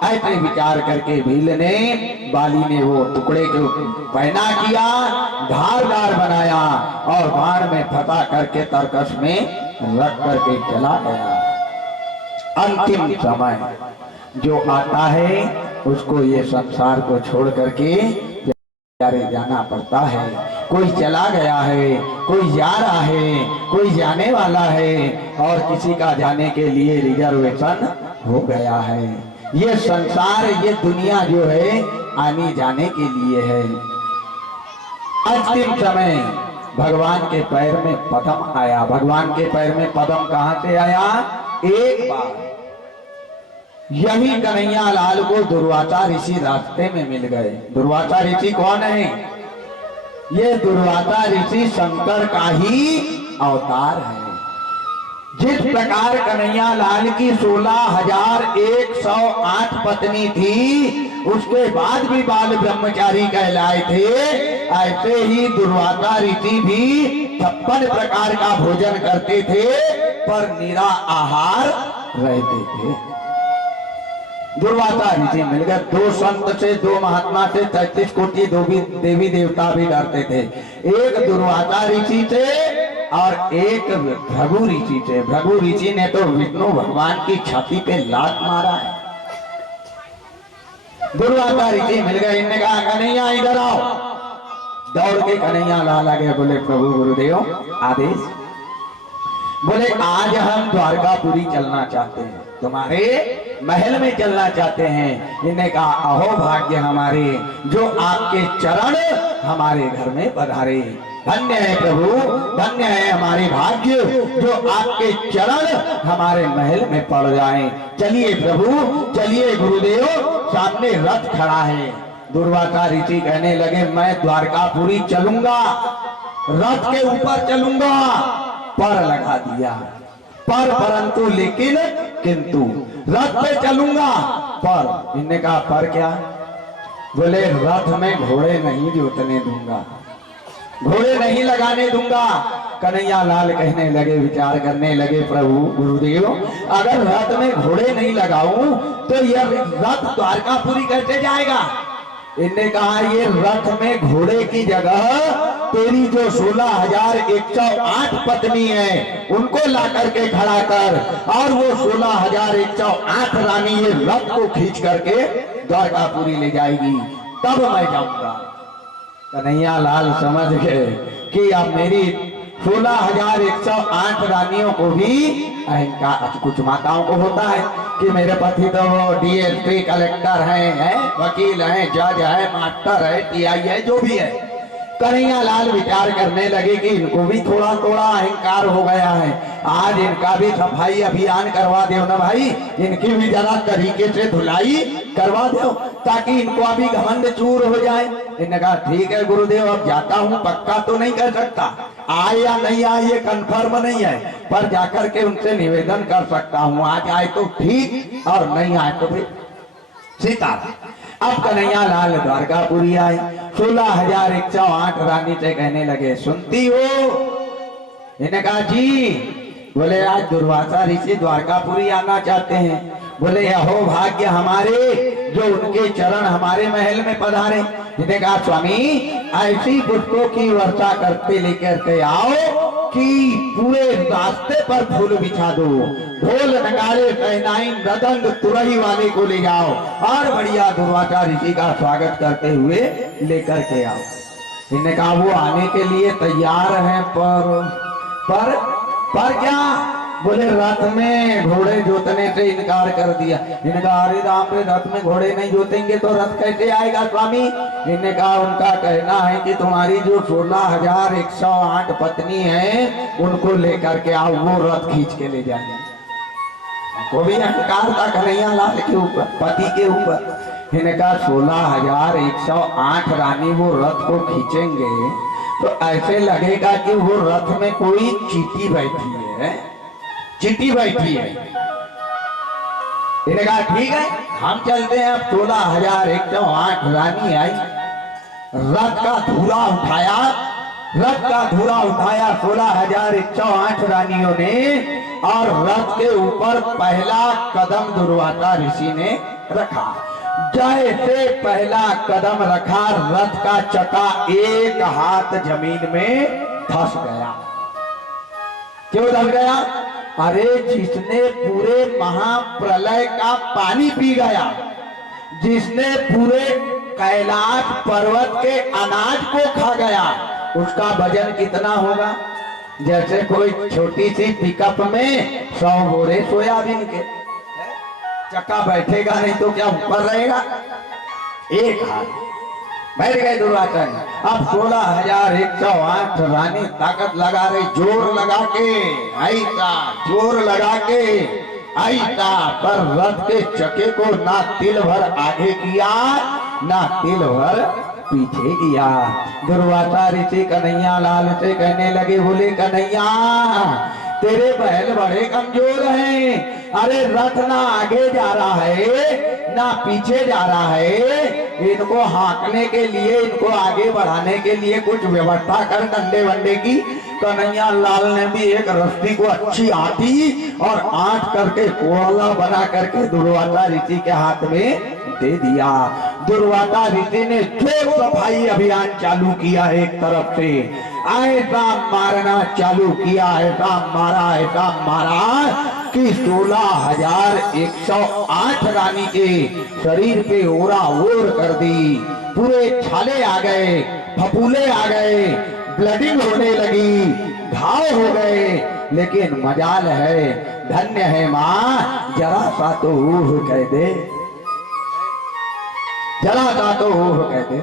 ऐसे विचार करके भील ने, बाली ने वो टुकड़े को पहना किया, धारदार बनाया और बाण में फंसा करके तरकश में रख करके चला गया। अंतिम समय जो आता है उसको ये संसार को छोड़ करके जाना पड़ता है। कोई चला गया है, कोई जा रहा है, कोई जाने वाला है और किसी का जाने के लिए रिजर्वेशन हो गया है। ये संसार, ये दुनिया जो है आने जाने के लिए है। अंतिम समय भगवान के पैर में पद्म आया। भगवान के पैर में पद्म कहां से आया? एक बार यही कन्हैया लाल को दुर्वासा ऋषि रास्ते में मिल गए। दुर्वासा ऋषि कौन है? ये दुर्वासा ऋषि शंकर का ही अवतार है। जिस प्रकार कन्हैया लाल की 16,108 पत्नी थी, उसके बाद भी बाल ब्रह्मचारी कहलाए थे, ऐसे ही दुर्वासा ऋषि भी 56 प्रकार का भोजन करते थे पर निरा आहार रहते थे। दुर्वासा ऋषि मिल गए। 2 संत से, 2 महात्मा से 33 कोटि देवी देवता भी डरते थे। एक दुर्वासा ऋषि थे और एक भृगु ऋषि थे। भृगु ऋषि ने तो विष्णु भगवान की छाती पे लात मारा है। दुर्वासा ऋषि मिल गए। इनने कहा कन्हैया इधर आओ। दौड़ के कन्हैया लाल आगे बोले प्रभु गुरुदेव आदेश। बोले आज हम द्वारकापुरी चलना चाहते हैं, तुम्हारे महल में चलना चाहते हैं। इन्हें कहा अहो भाग्य हमारे जो आपके चरण हमारे घर में पधारे। धन्य है प्रभु, धन्य है हमारे भाग्य जो आपके चरण हमारे महल में पड़ जाएं। चलिए प्रभु, चलिए गुरुदेव, सामने रथ खड़ा है। दुर्वासा ऋषि कहने लगे मैं द्वारकापुरी चलूंगा, रथ के ऊपर चलूंगा। पर लगा दिया, पर परंतु लेकिन किंतु रथ पे चलूंगा पर। इनने कहा पर क्या? बोले रथ में घोड़े नहीं जोतने दूंगा, घोड़े नहीं लगाने दूंगा। कन्हैया लाल कहने लगे, विचार करने लगे प्रभु गुरुदेव अगर रथ में घोड़े नहीं लगाऊं तो यह रथ द्वारकापुरी कैसे जाएगा? इनने कहा ये रथ में घोड़े की जगह तेरी जो 16,108 पत्नी है उनको ला करके खड़ा कर और वो 16,108 रानी ये रथ को खींच करके द्वारकापुरी ले जाएगी, तब मैं जाऊंगा। कन्हैया लाल समझ गए कि अब मेरी 16,108 रानियों को भी अहंकार, कुछ माताओं को होता है कि मेरे पति तो वो डीएसपी कलेक्टर है, वकील है, जज है, मास्टर है, टीआई है, जो भी है। कन्हैया लाल विचार करने लगे कि इनको भी थोड़ा थोड़ा अहंकार हो गया है, आज इनका भी सफाई अभियान करवा दो ना भाई, इनकी भी जरा तरीके से धुलाई करवा दो ताकि इनको अभी घमंड चूर हो जाए। इन्होंने कहा ठीक है गुरुदेव, अब जाता हूँ, पक्का तो नहीं कर सकता, आए या नहीं आए ये कंफर्म नहीं है, पर जाकर के उनसे निवेदन कर सकता हूँ, आज आए तो ठीक और नहीं आए तो फिर सीता। अब कन्हैया लाल द्वारकापुरी आए। 16,108 रानी से कहने लगे, सुनती हो? इन्हें कहा जी। बोले आज दुर्वासा ऋषि द्वारकापुरी आना चाहते हैं। बोले यहो भाग्य हमारे जो उनके चरण हमारे महल में पधारे। इन्हें कहा स्वामी ऐसी पुष्पों की वर्षा करते लेकर के आओ कि पूरे रास्ते पर फूल बिछा दो, ढोल नगाड़े शहनाई मृदंग तुरही वाले को ले जाओ और बढ़िया दुर्वासा ऋषि का स्वागत करते हुए लेकर के आओ। इन्हें कहा वो आने के लिए तैयार हैं पर क्या? बोले रथ में घोड़े जोतने से इनकार कर दिया। इन्हें कहा अरे राम रे रथ में घोड़े नहीं जोतेंगे तो रथ कैसे आएगा स्वामी? इन्हें कहा उनका कहना है कि तुम्हारी जो 16,108 पत्नी है उनको लेकर के आओ, वो रथ खींच के ले जाएंगे। को भी अहंकार था कन्हैया लाल के ऊपर, पति के ऊपर। इन्हें कहा 16,108 रानी वो रथ को खींचेंगे तो ऐसे लगेगा कि वो रथ में कोई चींटी बैठी है, चींटी बैठी है। इन्हें कहा ठीक है हम चलते हैं। अब 16,108 रानी आई, रथ का धूरा उठाया, रथ का धूरा उठाया 16,108 रानियों ने और रथ के ऊपर पहला कदम दुर्वासा ऋषि ने रखा। जैसे पहला कदम रखा रथ का चक्का एक हाथ जमीन में धंस गया। क्यों धंस गया? अरे जिसने पूरे महाप्रलय का पानी पी गया, जिसने पूरे कैलाश पर्वत के अनाज को खा गया, उसका वजन कितना होगा? जैसे कोई छोटी सी पिकअप में 100 बोरे सोयाबीन के। चक्का बैठेगा नहीं तो क्या ऊपर रहेगा? एक हाथ बैठ गए दुर्वासा। अब 16,108 रानी ताकत लगा रही, जोर लगा के ऐसा, जोर लगा के ऐसा, पर रथ के चक्के को ना तिल भर आगे किया ना तिल भर पीछे किया। दुर्वासा ऋषि कन्हैया लाल से कहने लगे, बोले कन्हैया तेरे बैल बड़े कमजोर हैं। अरे रथ ना आगे जा रहा है ना पीछे जा रहा है, इनको हाँकने के लिए, इनको आगे बढ़ाने के लिए कुछ व्यवस्था कर डंडे वंडे की। कन्हैया लाल ने भी एक रस्सी को अच्छी आटी और आट करके कोला बना करके दुर्वासा ऋषि के हाथ में दे दिया। दुर्वासा ऋषि ने जो सफाई अभियान चालू किया, एक तरफ से ऐसा मारना चालू किया, ऐसा मारा कि 16,108 रानी के शरीर पे ओरा ओर कर दी। पूरे छाले आ गए, फफूले आ गए, ब्लडिंग होने लगी, घाव हो गए। लेकिन मजाल है, धन्य है माँ, जरा सा तो ऊह कह दे, जरा सा तो ऊह कह दे।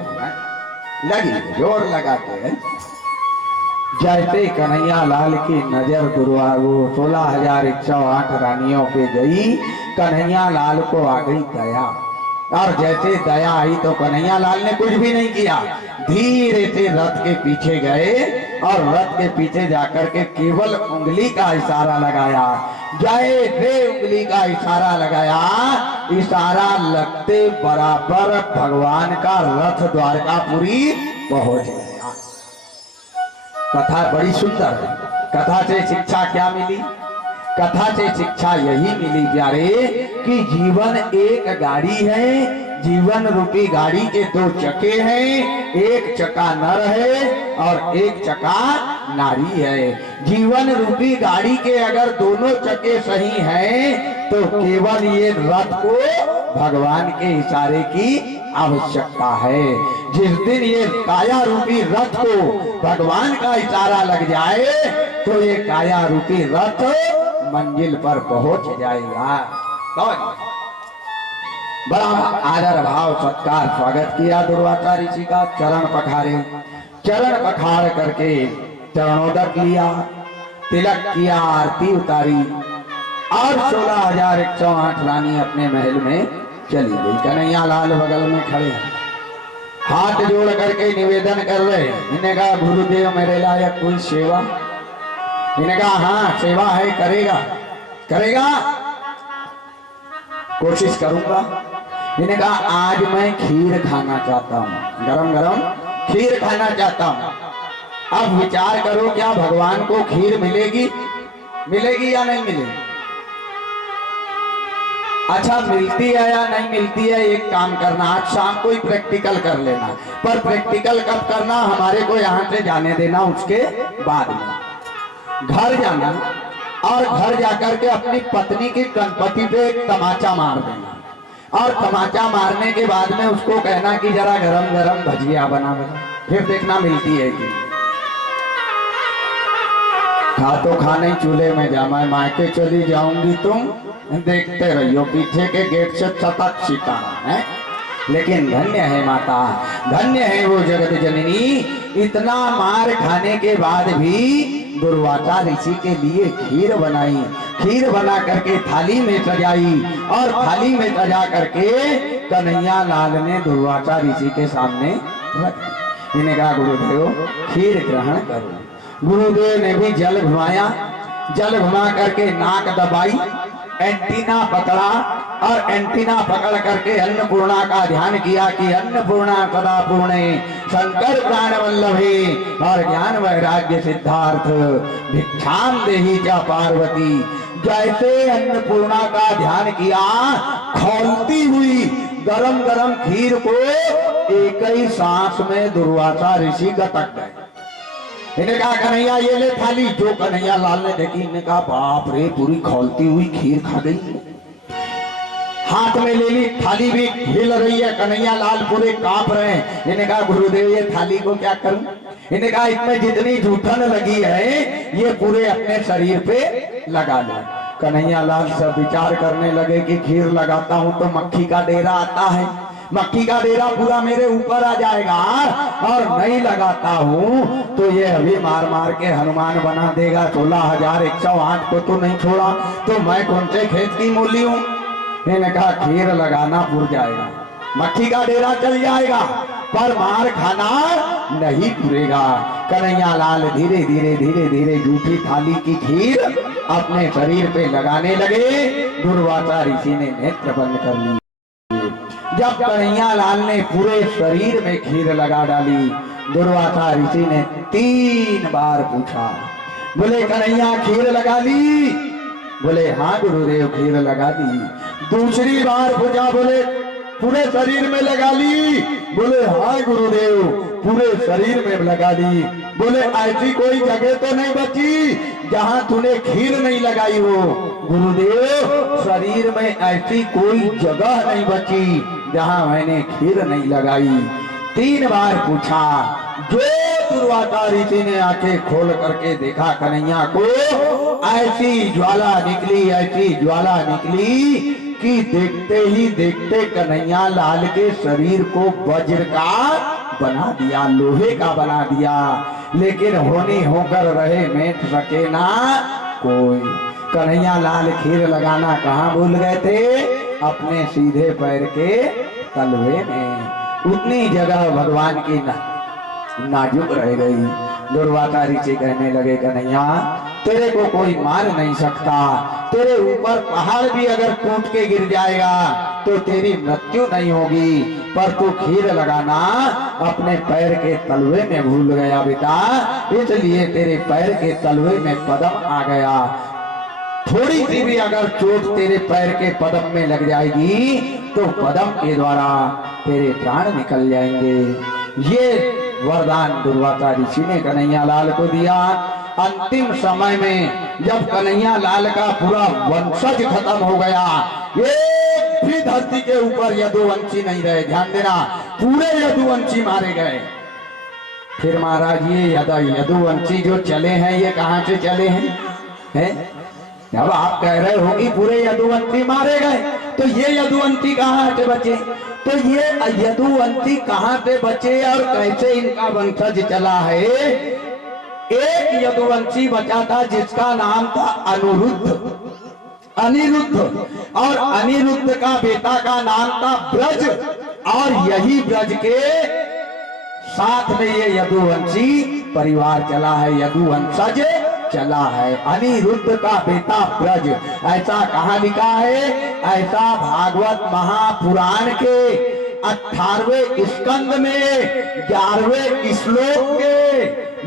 लगी जोर लगाते हैं। जैसे कन्हैया लाल की नजर वो 16,108 रानियों पे गई, कन्हैया लाल को आ गई दया। और जैसे दया आई तो कन्हैया लाल ने कुछ भी नहीं किया, धीरे से रथ के पीछे गए और रथ के पीछे जाकर के केवल उंगली का इशारा लगाया। जैसे उंगली का इशारा लगाया, इशारा लगते बराबर भगवान का रथ द्वारकापुरी पहुंच गया। कथा बड़ी सुंदर है। कथा से शिक्षा क्या मिली? कथा से शिक्षा यही मिली प्यारे कि जीवन एक गाड़ी है, जीवन रूपी गाड़ी के 2 चक्के हैं, एक चक्का नर है और एक चक्का नारी है। जीवन रूपी गाड़ी के अगर दोनों चक्के सही हैं तो केवल ये रथ को भगवान के इशारे की आवश्यकता है। जिस दिन ये काया रूपी रथ को भगवान का इशारा लग जाए तो ये काया रूपी रथ मंजिल पर पहुंच जाएगा। तो बड़ा आदर भाव सत्कार स्वागत किया दुर्वासा ऋषि का। चरण पखारे, चरण पखार करके चरणोदक लिया, तिलक किया, आरती उतारी और 16,108 रानी अपने महल में चली गई। कन्हैया लाल बगल में खड़े हैं, हाथ जोड़ करके निवेदन कर रहे। इन्हें कहा गुरुदेव मेरे लायक कोई सेवा? इन्हें कहा हाँ सेवा है, करेगा, करेगा, कोशिश करूंगा। इन्हें कहा आज मैं खीर खाना चाहता हूँ, गरम गरम खीर खाना चाहता हूँ। अब विचार करो, क्या भगवान को खीर मिलेगी? मिलेगी या नहीं मिलेगी? अच्छा, मिलती है या नहीं मिलती है? एक काम करना, आज शाम को ही प्रैक्टिकल कर लेना, पर प्रैक्टिकल कब करना? हमारे को यहाँ से जाने देना, उसके बाद में घर जाना और घर जाकर के अपनी पत्नी की गणपति पे एक तमाचा मार देना, और तमाचा मारने के बाद में उसको कहना कि जरा गरम गरम भजिया बना बना, फिर देखना मिलती है कि खा तो खाने चूल्हे में जा, मैं मायके चली जाऊंगी, तुम देखते रहियो पीछे के गेट से चटक सितारा है। लेकिन धन्य है माता, धन्य है वो जगत जननी, इतना मार खाने के बाद भी दुर्वासा ऋषि के लिए खीर बनाई, खीर बना करके थाली में सजाई, और थाली में सजा करके कन्हैया लाल ने दुर्वासा ऋषि के सामने रख दी। इन्हें कहा गुरुदेव खीर ग्रहण करो। गुरुदेव ने भी जल घुमाया, जल घुमा करके नाक दबाई, एंटीना पकड़ा, और एंटीना पकड़ करके अन्नपूर्णा का ध्यान किया कि अन्नपूर्णा सदा पूर्णे शंकर प्राण वल्लभे, और ज्ञान वैराग्य सिद्धार्थ भिक्षाम देहि च पार्वती। जैसे अन्नपूर्णा का ध्यान किया, खौलती हुई गरम गरम खीर को एक ही सांस में दुर्वासा ऋषि गटक गए। इन्हें कहा कन्हैया ये ले थाली। जो कन्हैया लाल ने देखी, इन्हें कहा बाप रे, पूरी खौलती हुई खीर खा गई। हाथ में ले ली, थाली भी हिल रही है, कन्हैया लाल पूरे कांप रहे हैं। इन्हें कहा गुरुदेव ये थाली को क्या करूं? इन्हें कहा इसमें जितनी जूठन लगी है ये पूरे अपने शरीर पे लगा लो। कन्हैया लाल सब विचार करने लगे कि खीर लगाता हूं तो मक्खी का डेरा आता है, मक्खी का डेरा पूरा मेरे ऊपर आ जाएगा, और नहीं लगाता हूं तो ये अभी मार मार के हनुमान बना देगा। 16,108 को तो नहीं छोड़ा तो मैं कौन से खेत की मूली हूं? मैंने कहा खीर लगाना पुर जाएगा, मक्खी का डेरा चल जाएगा, पर मार खाना नहीं पुरेगा। कन्हैया लाल धीरे धीरे धीरे धीरे जूठी थाली की खीर अपने शरीर पे लगाने लगे। दुर्वासा ऋषि ने नेत्र बंद कर ली। जब कन्हैया लाल ने पूरे शरीर में खीर लगा डाली, दुर्वासा ऋषि ने 3 बार पूछा, बोले कन्हैया खीर लगा ली? बोले हाँ गुरुदेव खीर लगा दी। दूसरी बार पूछा, बोले पूरे शरीर में लगा ली? बोले हाँ गुरुदेव पूरे शरीर में लगा दी। बोले ऐसी कोई जगह तो नहीं बची जहां तूने खीर नहीं लगाई हो? गुरुदेव शरीर में ऐसी कोई जगह नहीं बची जहां मैंने खीर नहीं लगाई। 3 बार पूछा। जो दुर्वासा ऋषि ने आंखें खोल करके देखा कन्हैया को, ऐसी ज्वाला निकली, ऐसी ज्वाला निकली कि देखते ही देखते कन्हैया लाल के शरीर को वज्र का बना दिया, लोहे का बना दिया। लेकिन होनी होकर रहे मेट सके ना कोई। कन्हैया लाल खीर लगाना कहाँ भूल गए थे? अपने सीधे पैर के तलवे में। उतनी जगह भगवान की नाजुक रह गई। दुर्वासा ऋषि कहने लगे कन्हैया तेरे को कोई मार नहीं सकता, तेरे ऊपर पहाड़ भी अगर टूट के गिर जाएगा तो तेरी मृत्यु नहीं होगी, पर तू खीर लगाना अपने पैर के तलवे में भूल गया बेटा, इसलिए तेरे पैर के तलवे में पदम आ गया। थोड़ी सी भी अगर चोट तेरे पैर के पदम में लग जाएगी तो पदम के द्वारा तेरे प्राण निकल जाएंगे। ये वरदान दुर्वासा ऋषि ने कन्हैया लाल को दिया। अंतिम समय में जब कन्हैया लाल का पूरा वंशज खत्म हो गया, एक भी धरती के ऊपर यदुवंशी नहीं रहे, ध्यान देना, पूरे यदुवंशी मारे गए। फिर महाराज ये यदुवंशी जो चले हैं ये कहां से चले हैं? अब आप कह रहे हो कि पूरे यदुवंशी मारे गए, तो ये यदुवंशी कहां से बचे? तो ये यदुवंशी कहां से बचे और कैसे इनका वंशज चला है? एक यदुवंशी बचा था जिसका नाम था अनिरुद्ध, और अनिरुद्ध का बेटा का नाम था ब्रज, और यही ब्रज के साथ में ये यदुवंशी परिवार चला है, यदुवंशज चला है। अनिरुद्ध का बेटा ब्रज, ऐसा कहाँ लिखा है? ऐसा भागवत महापुराण के 18वें स्कंद में 11वें श्लोक के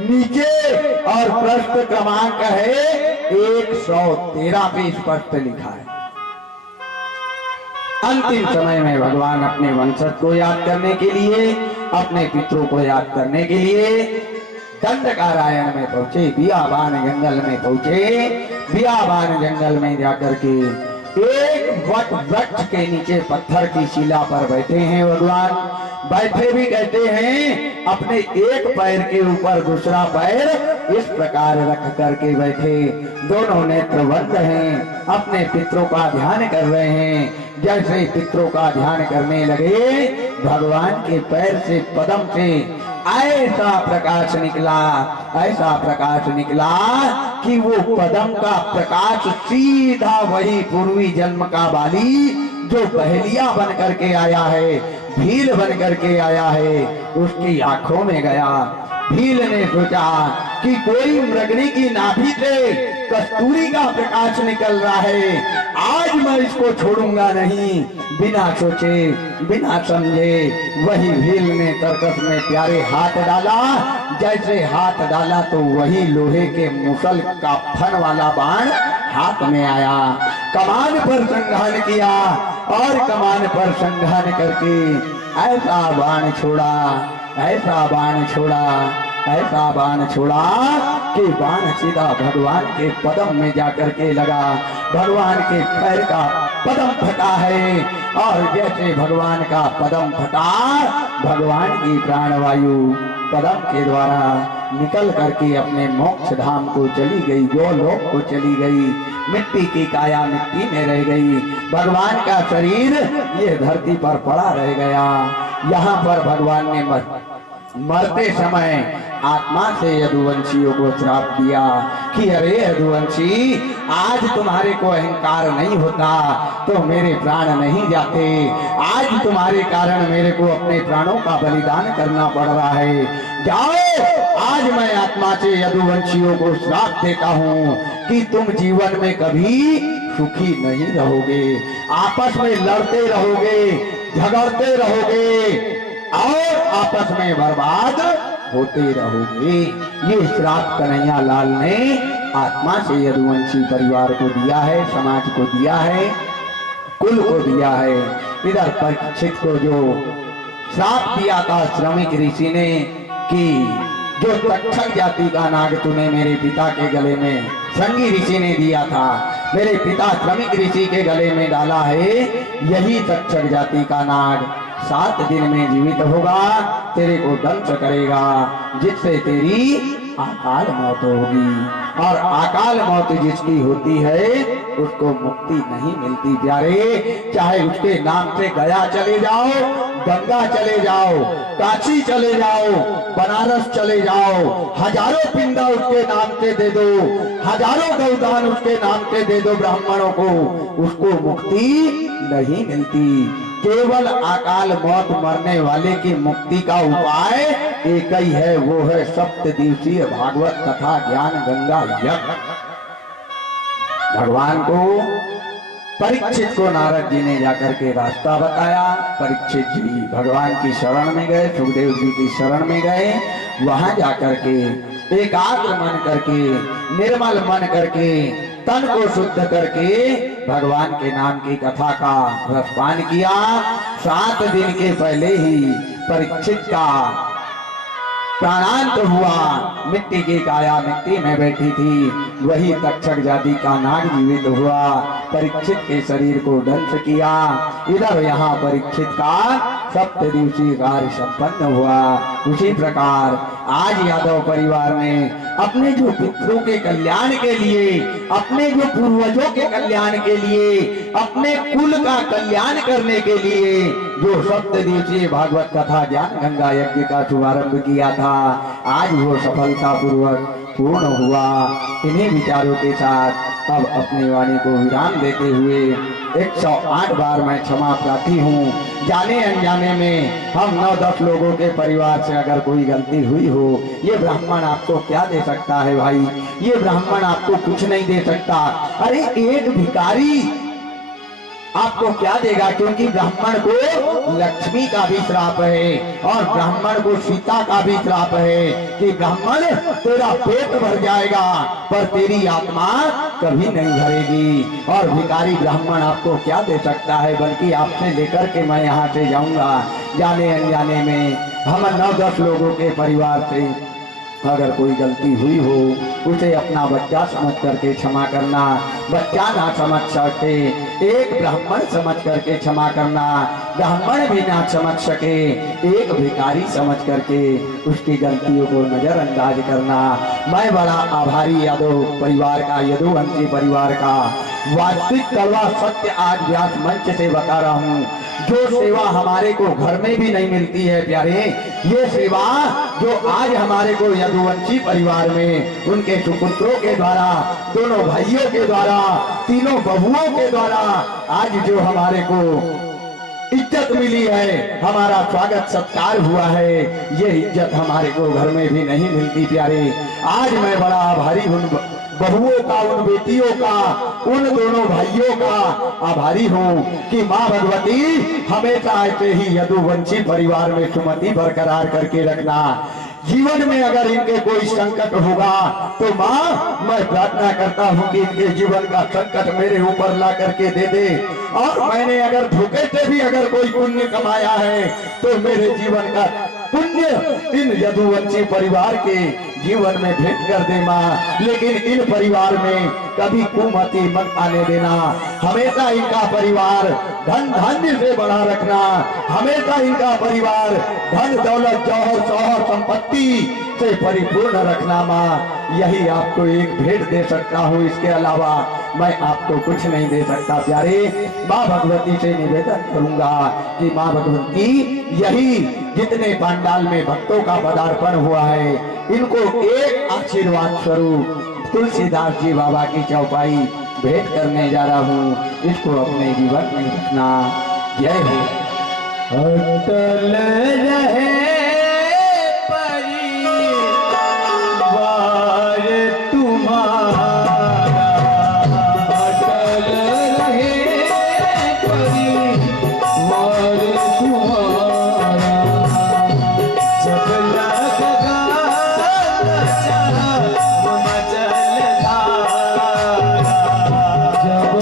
नीचे और प्रश्न क्रमांक है 113 पे स्पष्ट लिखा है। अंतिम समय में भगवान अपने वंशज को याद करने के लिए, अपने पितरों को याद करने के लिए दंडकारण्य में पहुंचे, बियाबान जंगल में पहुंचे। बियाबान जंगल में जाकर के एक वट वृक्ष के नीचे पत्थर की शिला पर बैठे हैं भगवान। बैठे भी कहते हैं, अपने एक पैर के ऊपर दूसरा पैर इस प्रकार रख करके बैठे, दोनों नेत्र बंद हैं, अपने पितरों का ध्यान कर रहे हैं। जैसे पितरों का ध्यान करने लगे, भगवान के पैर से, पदम से ऐसा प्रकाश निकला, ऐसा प्रकाश निकला कि वो पदम का प्रकाश सीधा वही पूर्वी जन्म का बाली जो पहेलिया बन करके आया है, भील बन करके आया है, उसकी आंखों में गया। भील ने सोचा कि कोई मृगणी की नाभि से कस्तूरी का प्रकाश निकल रहा है, आज मैं इसको छोड़ूंगा नहीं। बिना सोचे बिना समझे वही भील ने तर्कस में प्यारे हाथ डाला। जैसे हाथ डाला तो वही लोहे के मुसल का फन वाला बाण हाथ में आया। कमान पर संघान किया और कमान पर संघान करके ऐसा बाण छोड़ा, ऐसा बाण छोड़ा, ऐसा बाण छोड़ा कि बाण सीधा भगवान के पदम में जाकर के लगा। भगवान के पैर का पदम फटा है और जैसे भगवान का पदम फटा, भगवान की प्राणवायु पदम के द्वारा निकल करके अपने मोक्ष धाम को चली गई, गोलोक को चली गई। मिट्टी की काया मिट्टी में रह गई, भगवान का शरीर ये धरती पर पड़ा रह गया। यहाँ पर भगवान ने मरते समय आत्मा से यदुवंशियों को श्राप दिया कि अरे यदुवंशी, आज तुम्हारे को अहंकार नहीं होता तो मेरे प्राण नहीं जाते, आज तुम्हारे कारण मेरे को अपने प्राणों का बलिदान करना पड़ रहा है। जाओ, आज मैं आत्मा से यदुवंशियों को श्राप देता हूँ कि तुम जीवन में कभी सुखी नहीं रहोगे, आपस में लड़ते रहोगे, झगड़ते रहोगे और आपस में बर्बाद होते रहोगे। ये श्राप कन्हैया लाल ने आत्मा से यदुवंशी परिवार को दिया है, समाज को दिया है, कुल को दिया है। इधर परीक्षित को जो श्राप दिया था श्रमिक ऋषि ने कि जो तक्षक जाति का नाग तूने मेरे पिता के गले में, श्रृंगी ऋषि ने दिया था, मेरे पिता श्रमिक ऋषि के गले में डाला है, यही तक्षक जाति का नाग 7 दिन में जीवित होगा, तेरे को दंश करेगा, जिससे तेरी अकाल मौत होगी। और अकाल मौत जिसकी होती है उसको मुक्ति नहीं मिलती प्यारे। चाहे उसके नाम से गया चले जाओ, गंगा चले जाओ, काशी चले जाओ, बनारस चले जाओ, हजारों पिंडा उसके नाम से दे दो, हजारों गौदान उसके नाम से दे दो ब्राह्मणों को, उसको मुक्ति नहीं मिलती। केवल अकाल मौत मरने वाले की मुक्ति का उपाय एक ही है, वो है 7 दिवसीय भागवत कथा ज्ञान गंगा यज्ञ। भगवान को, परीक्षित को नारद जी ने जाकर के रास्ता बताया। परीक्षित जी भगवान की शरण में गए, सुखदेव जी की शरण में गए। वहां जाकर के एकाग्र मन करके, निर्मल मन करके, तन को शुद्ध करके भगवान के नाम की कथा का रसपान किया। 7 दिन के पहले ही परीक्षित का प्राणांत हुआ। मिट्टी की काया मिट्टी में बैठी थी, वही तक्षक जाति का नाग जीवित हुआ, परीक्षित के शरीर को दंश किया। इधर यहाँ परीक्षित का 7 दिवसीय कार्य संपन्न हुआ। उसी प्रकार आज यादव परिवार ने अपने जो पितरों के कल्याण के लिए, अपने जो पूर्वजों के कल्याण के लिए, अपने कुल का कल्याण करने के लिए जो 7 दिवसीय भागवत कथा ज्ञान गंगा यज्ञ का शुभारंभ किया था, आज वो सफलता पूर्वक पूर्ण हुआ। इन्हीं विचारों के साथ अब अपनी वाणी को विराम देते हुए 108 बार मैं क्षमा प्रार्थी हूँ। जाने अनजाने में हम 9-10 लोगों के परिवार से अगर कोई गलती हुई हो, ये ब्राह्मण आपको क्या दे सकता है भाई? ये ब्राह्मण आपको कुछ नहीं दे सकता। अरे एक भिखारी आपको क्या देगा? क्योंकि ब्राह्मण को लक्ष्मी का भी श्राप है और ब्राह्मण को सीता का भी श्राप है कि ब्राह्मण तेरा पेट भर जाएगा पर तेरी आत्मा कभी नहीं भरेगी। और भिखारी ब्राह्मण आपको क्या दे सकता है? बल्कि आपसे लेकर के मैं यहाँ से जाऊंगा। जाने अनजाने में हम 9-10 लोगों के परिवार से अगर कोई गलती हुई हो, उसे अपना बच्चा समझ करके क्षमा करना। बच्चा ना समझ सके, एक ब्राह्मण समझ करके क्षमा करना। ब्राह्मण भी ना समझ सके, एक भिखारी समझ करके उसकी गलतियों को नजरअंदाज करना। मैं बड़ा आभारी यादव परिवार का, यदुवंशी परिवार का वास्तविक कड़वा सत्य आज व्यास मंच से बता रहा हूँ। जो सेवा हमारे को घर में भी नहीं मिलती है प्यारे, ये सेवा जो आज हमारे को यदुवंशी परिवार में उनके सुपुत्रों के द्वारा, दोनों भाइयों के द्वारा, तीनों बहुओं के द्वारा आज जो हमारे को इज्जत मिली है, हमारा स्वागत सत्कार हुआ है, ये इज्जत हमारे को घर में भी नहीं मिलती प्यारे। आज मैं बड़ा आभारी हूँ बहुओं का, उन बेटियों का, उन दोनों भाइयों का आभारी हूँ कि माँ भगवती हमेशा ऐसे ही यदुवंशी परिवार में सुमति बरकरार करके रखना। जीवन में अगर इनके कोई संकट होगा तो माँ मैं प्रार्थना करता हूँ कि इनके जीवन का संकट मेरे ऊपर ला करके दे दे। और मैंने अगर धोखे से भी अगर कोई पुण्य कमाया है तो मेरे जीवन का पुण्य इन यदुवंशी परिवार के जीवन में भेंट कर दे माँ। लेकिन इन परिवार में कभी कुमति मत आने देना। हमेशा इनका परिवार धन धान्य से बढ़ा रखना। हमेशा इनका परिवार धन दौलत जौहर शौहर संपत्ति से परिपूर्ण रखना माँ। यही आपको एक भेंट दे सकता हूँ, इसके अलावा मैं आपको कुछ नहीं दे सकता प्यारे। माँ भगवती से निवेदन करूंगा कि माँ भगवती यही जितने पंडाल में भक्तों का पदार्पण हुआ है, इनको एक आशीर्वाद स्वरूप तुलसीदास जी बाबा की चौपाई भेंट करने जा रहा हूँ। इसको अपने जीवन में रखना। जय हो। अटल रहे परिवार तुम्हारा, अटल रहे परिवार तुम्हारा। जब लगेगा मचल धारा, जब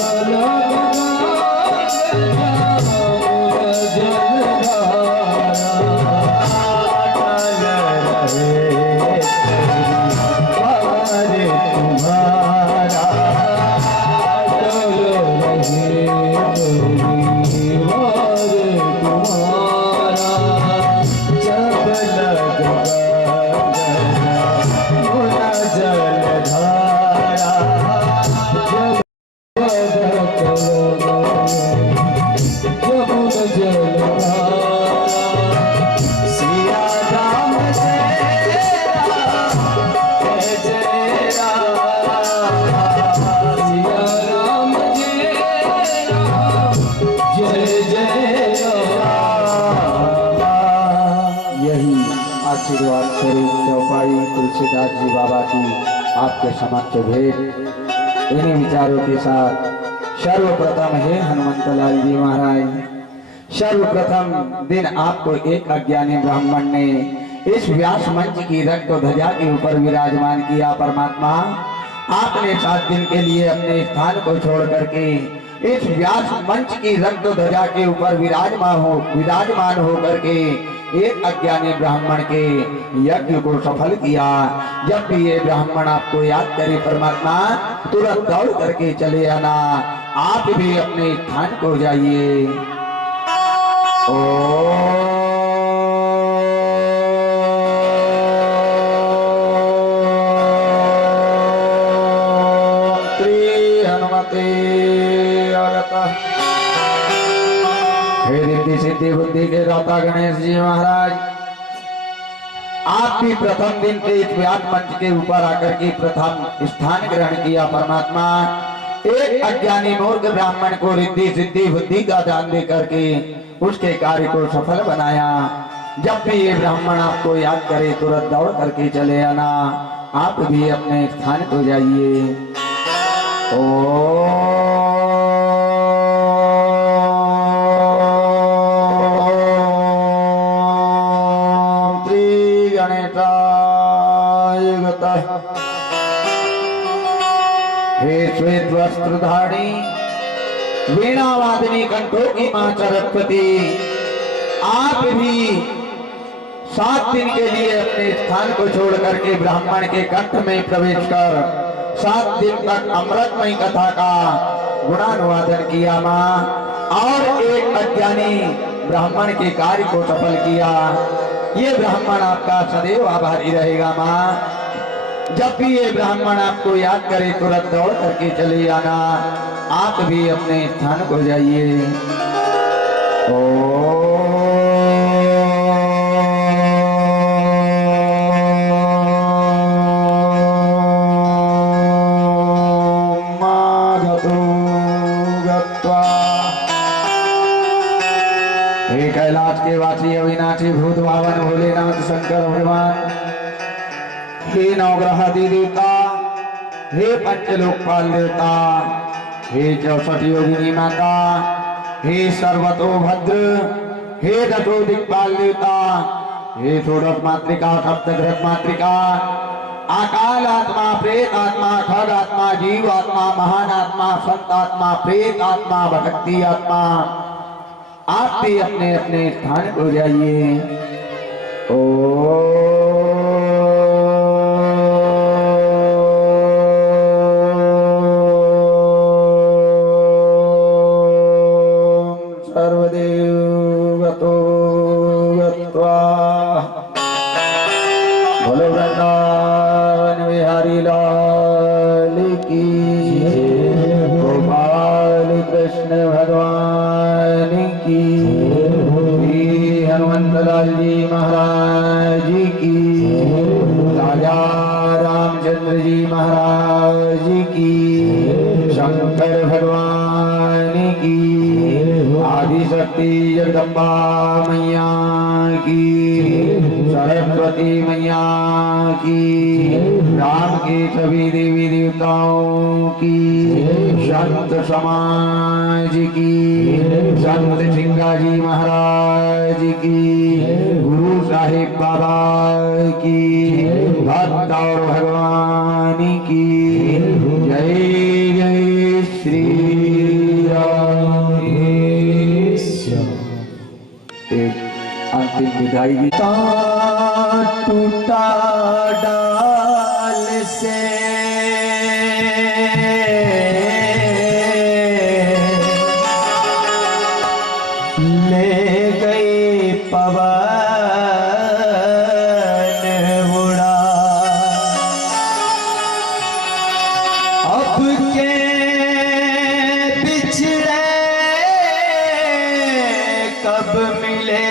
आशीर्वाद स्वरूप चौपाई तुलसीदास जी बाबा की आपके समक्ष भेंट। इन्हीं विचारों के साथ सर्वप्रथम हे हनुमंत लाल जी महाराज, सर्वप्रथम दिन आपको एक अज्ञानी ब्राह्मण ने इस व्यास मंच की रक्त ध्वजा के ऊपर विराजमान किया। परमात्मा आपने 7 दिन के लिए अपने स्थान को छोड़ करके इस व्यास मंच की रक्त ध्वजा के ऊपर विराजमान हो करके एक अज्ञानी ब्राह्मण के यज्ञ को सफल किया। जब भी ये ब्राह्मण आपको याद करे परमात्मा, तुरंत दौड़ करके चले आना। आप भी अपने स्थान को जाइए। हे रिद्धि सिद्धि बुद्धि के दाता गणेश जी महाराज, आप भी प्रथम दिन के इस व्यास मंच के ऊपर आकर के प्रथम स्थान ग्रहण किया। परमात्मा एक अज्ञानी मूर्ख ब्राह्मण को रिद्धि सिद्धि बुद्धि का दान दे करके उसके कार्य को सफल बनाया। जब भी ये ब्राह्मण आपको याद करे तुरंत दौड़ करके चले आना। आप भी अपने स्थान को जाइए। हे श्वेत वस्त्रधारी वीणावादिनी कंठों की मां सरस्वती, आप भी 7 दिन के लिए अपने स्थान को छोड़ करके ब्राह्मण के कंठ में प्रवेश कर 7 दिन तक अमृतमयी कथा का गुणानुवादन किया मां, और एक अज्ञानी ब्राह्मण के कार्य को सफल किया। ये ब्राह्मण आपका सदैव आभारी रहेगा मां। जब भी ये ब्राह्मण आपको याद करे तुरंत दौड़ करके चले आना। आप भी अपने स्थान को जाइए। हे कैलाश के वासी अविनाशी भूत भावन भोलेनाथ शंकर भगवान, हे नवग्रहादि देवता, हे पंचलोकपाल देवता, हे 64 योगिनी माता, हे सर्वतोभद्र, हे दशो दिक्पाल देवता, हे षोडश मातृका सप्तग्रह मातृका, अकाल आत्मा, प्रेत आत्मा, खग आत्मा, जीव आत्मा, महान आत्मा, संत आत्मा, प्रेत आत्मा, भक्ति आत्मा, आप भी अपने अपने स्थान को जाइए। बोलो वृंदावन बिहारी लाल की, गोपाल कृष्ण भगवान की, श्री हनुमंतलाल जी महाराज की, राजा रामचंद्र जी महाराज की, शंकर भगवान की, आदि शक्ति जगदम्बा मैया की, सरस्वती मैया की, राम के सभी देवी देवताओं की, संत समाज की, संत सिंगा जी महाराज की, गुरु साहिब बाबा की, भक्त और भगवान की जय जय श्री राम। अंतिम विदाई भी टूटा डाल से ले गई पवन उड़ा, अब के बिछड़े कब मिले,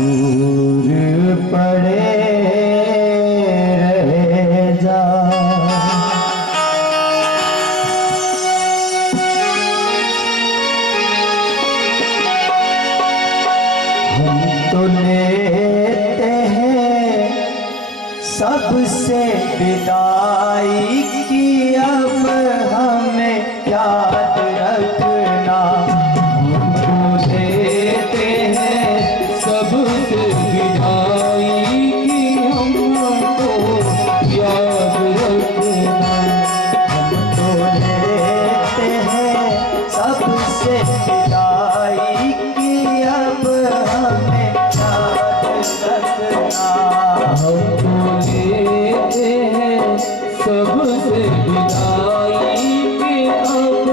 दूर पड़े रह जा। हम तो लेते हैं सबसे विदाई की, अब हमें याद रखना। हम तो लेते हैं सबसे विदाई की, हमको याद रखना। हम तो लेते हैं सबसे विदाई की, अब हमें याद रखना। हम तो लेते हैं सबसे विदाई की, अब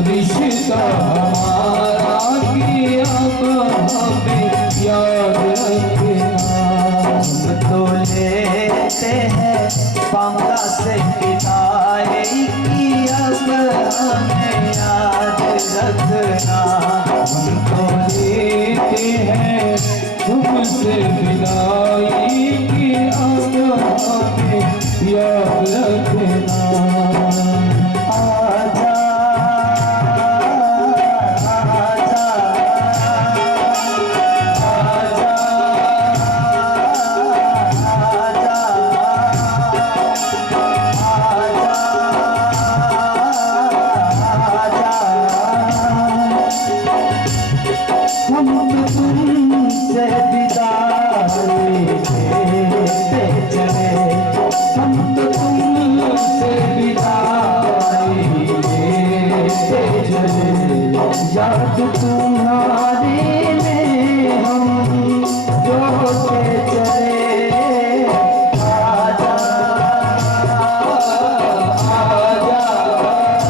रिश्ता हमारा कि अब हमें याद रखना। हम तो लेते हैं बांग्ला से विदाई की अब हमें याद रखना। हम तो लेते हैं तुमसे विदाई की अब हमें याद रखना। याद तुम्हारे में हम जोते चले। आजा आजा आजा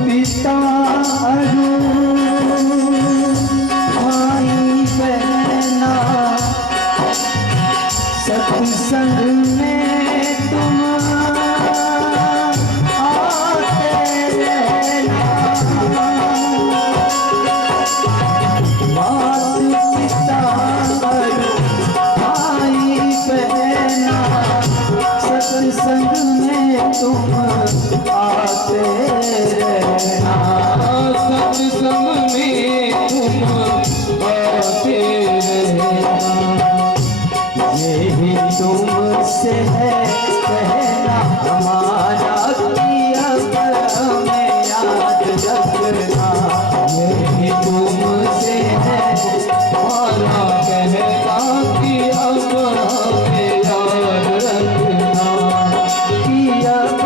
पिता भाई बहना सत्संग में तुम आते रहना। मात पिता तुम आते रहना, सत्संग में तुम आते रहना। यही तुमसे है कहना हमारा कि अब हमें याद रखना। यही तुमसे है हमारा कहना कि अब हमें याद रखना। कि अब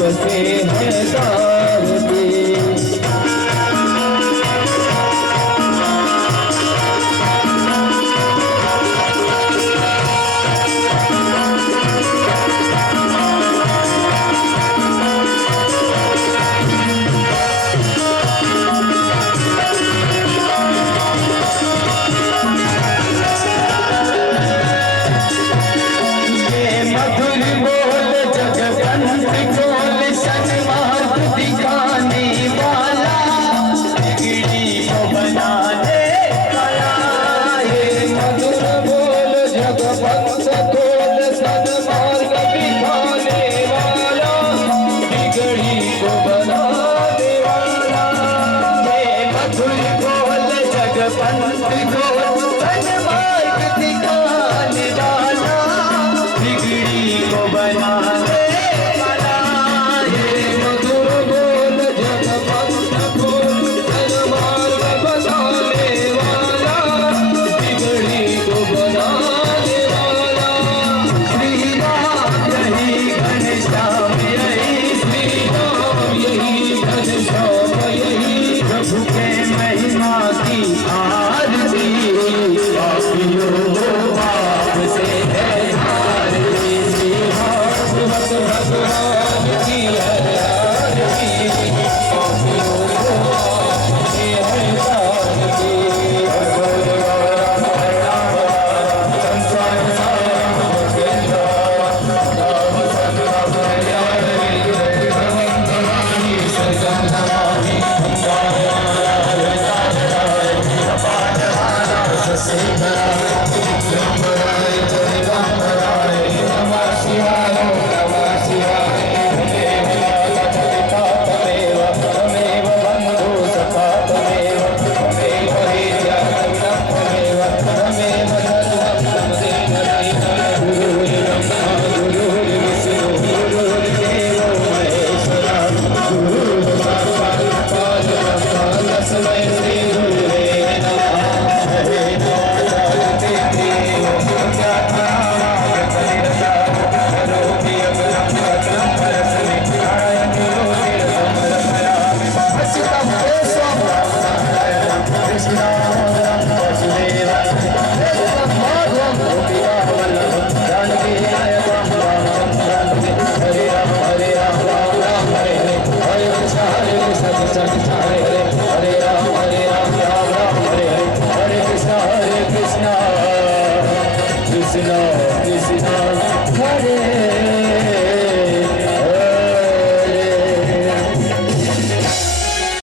बसे है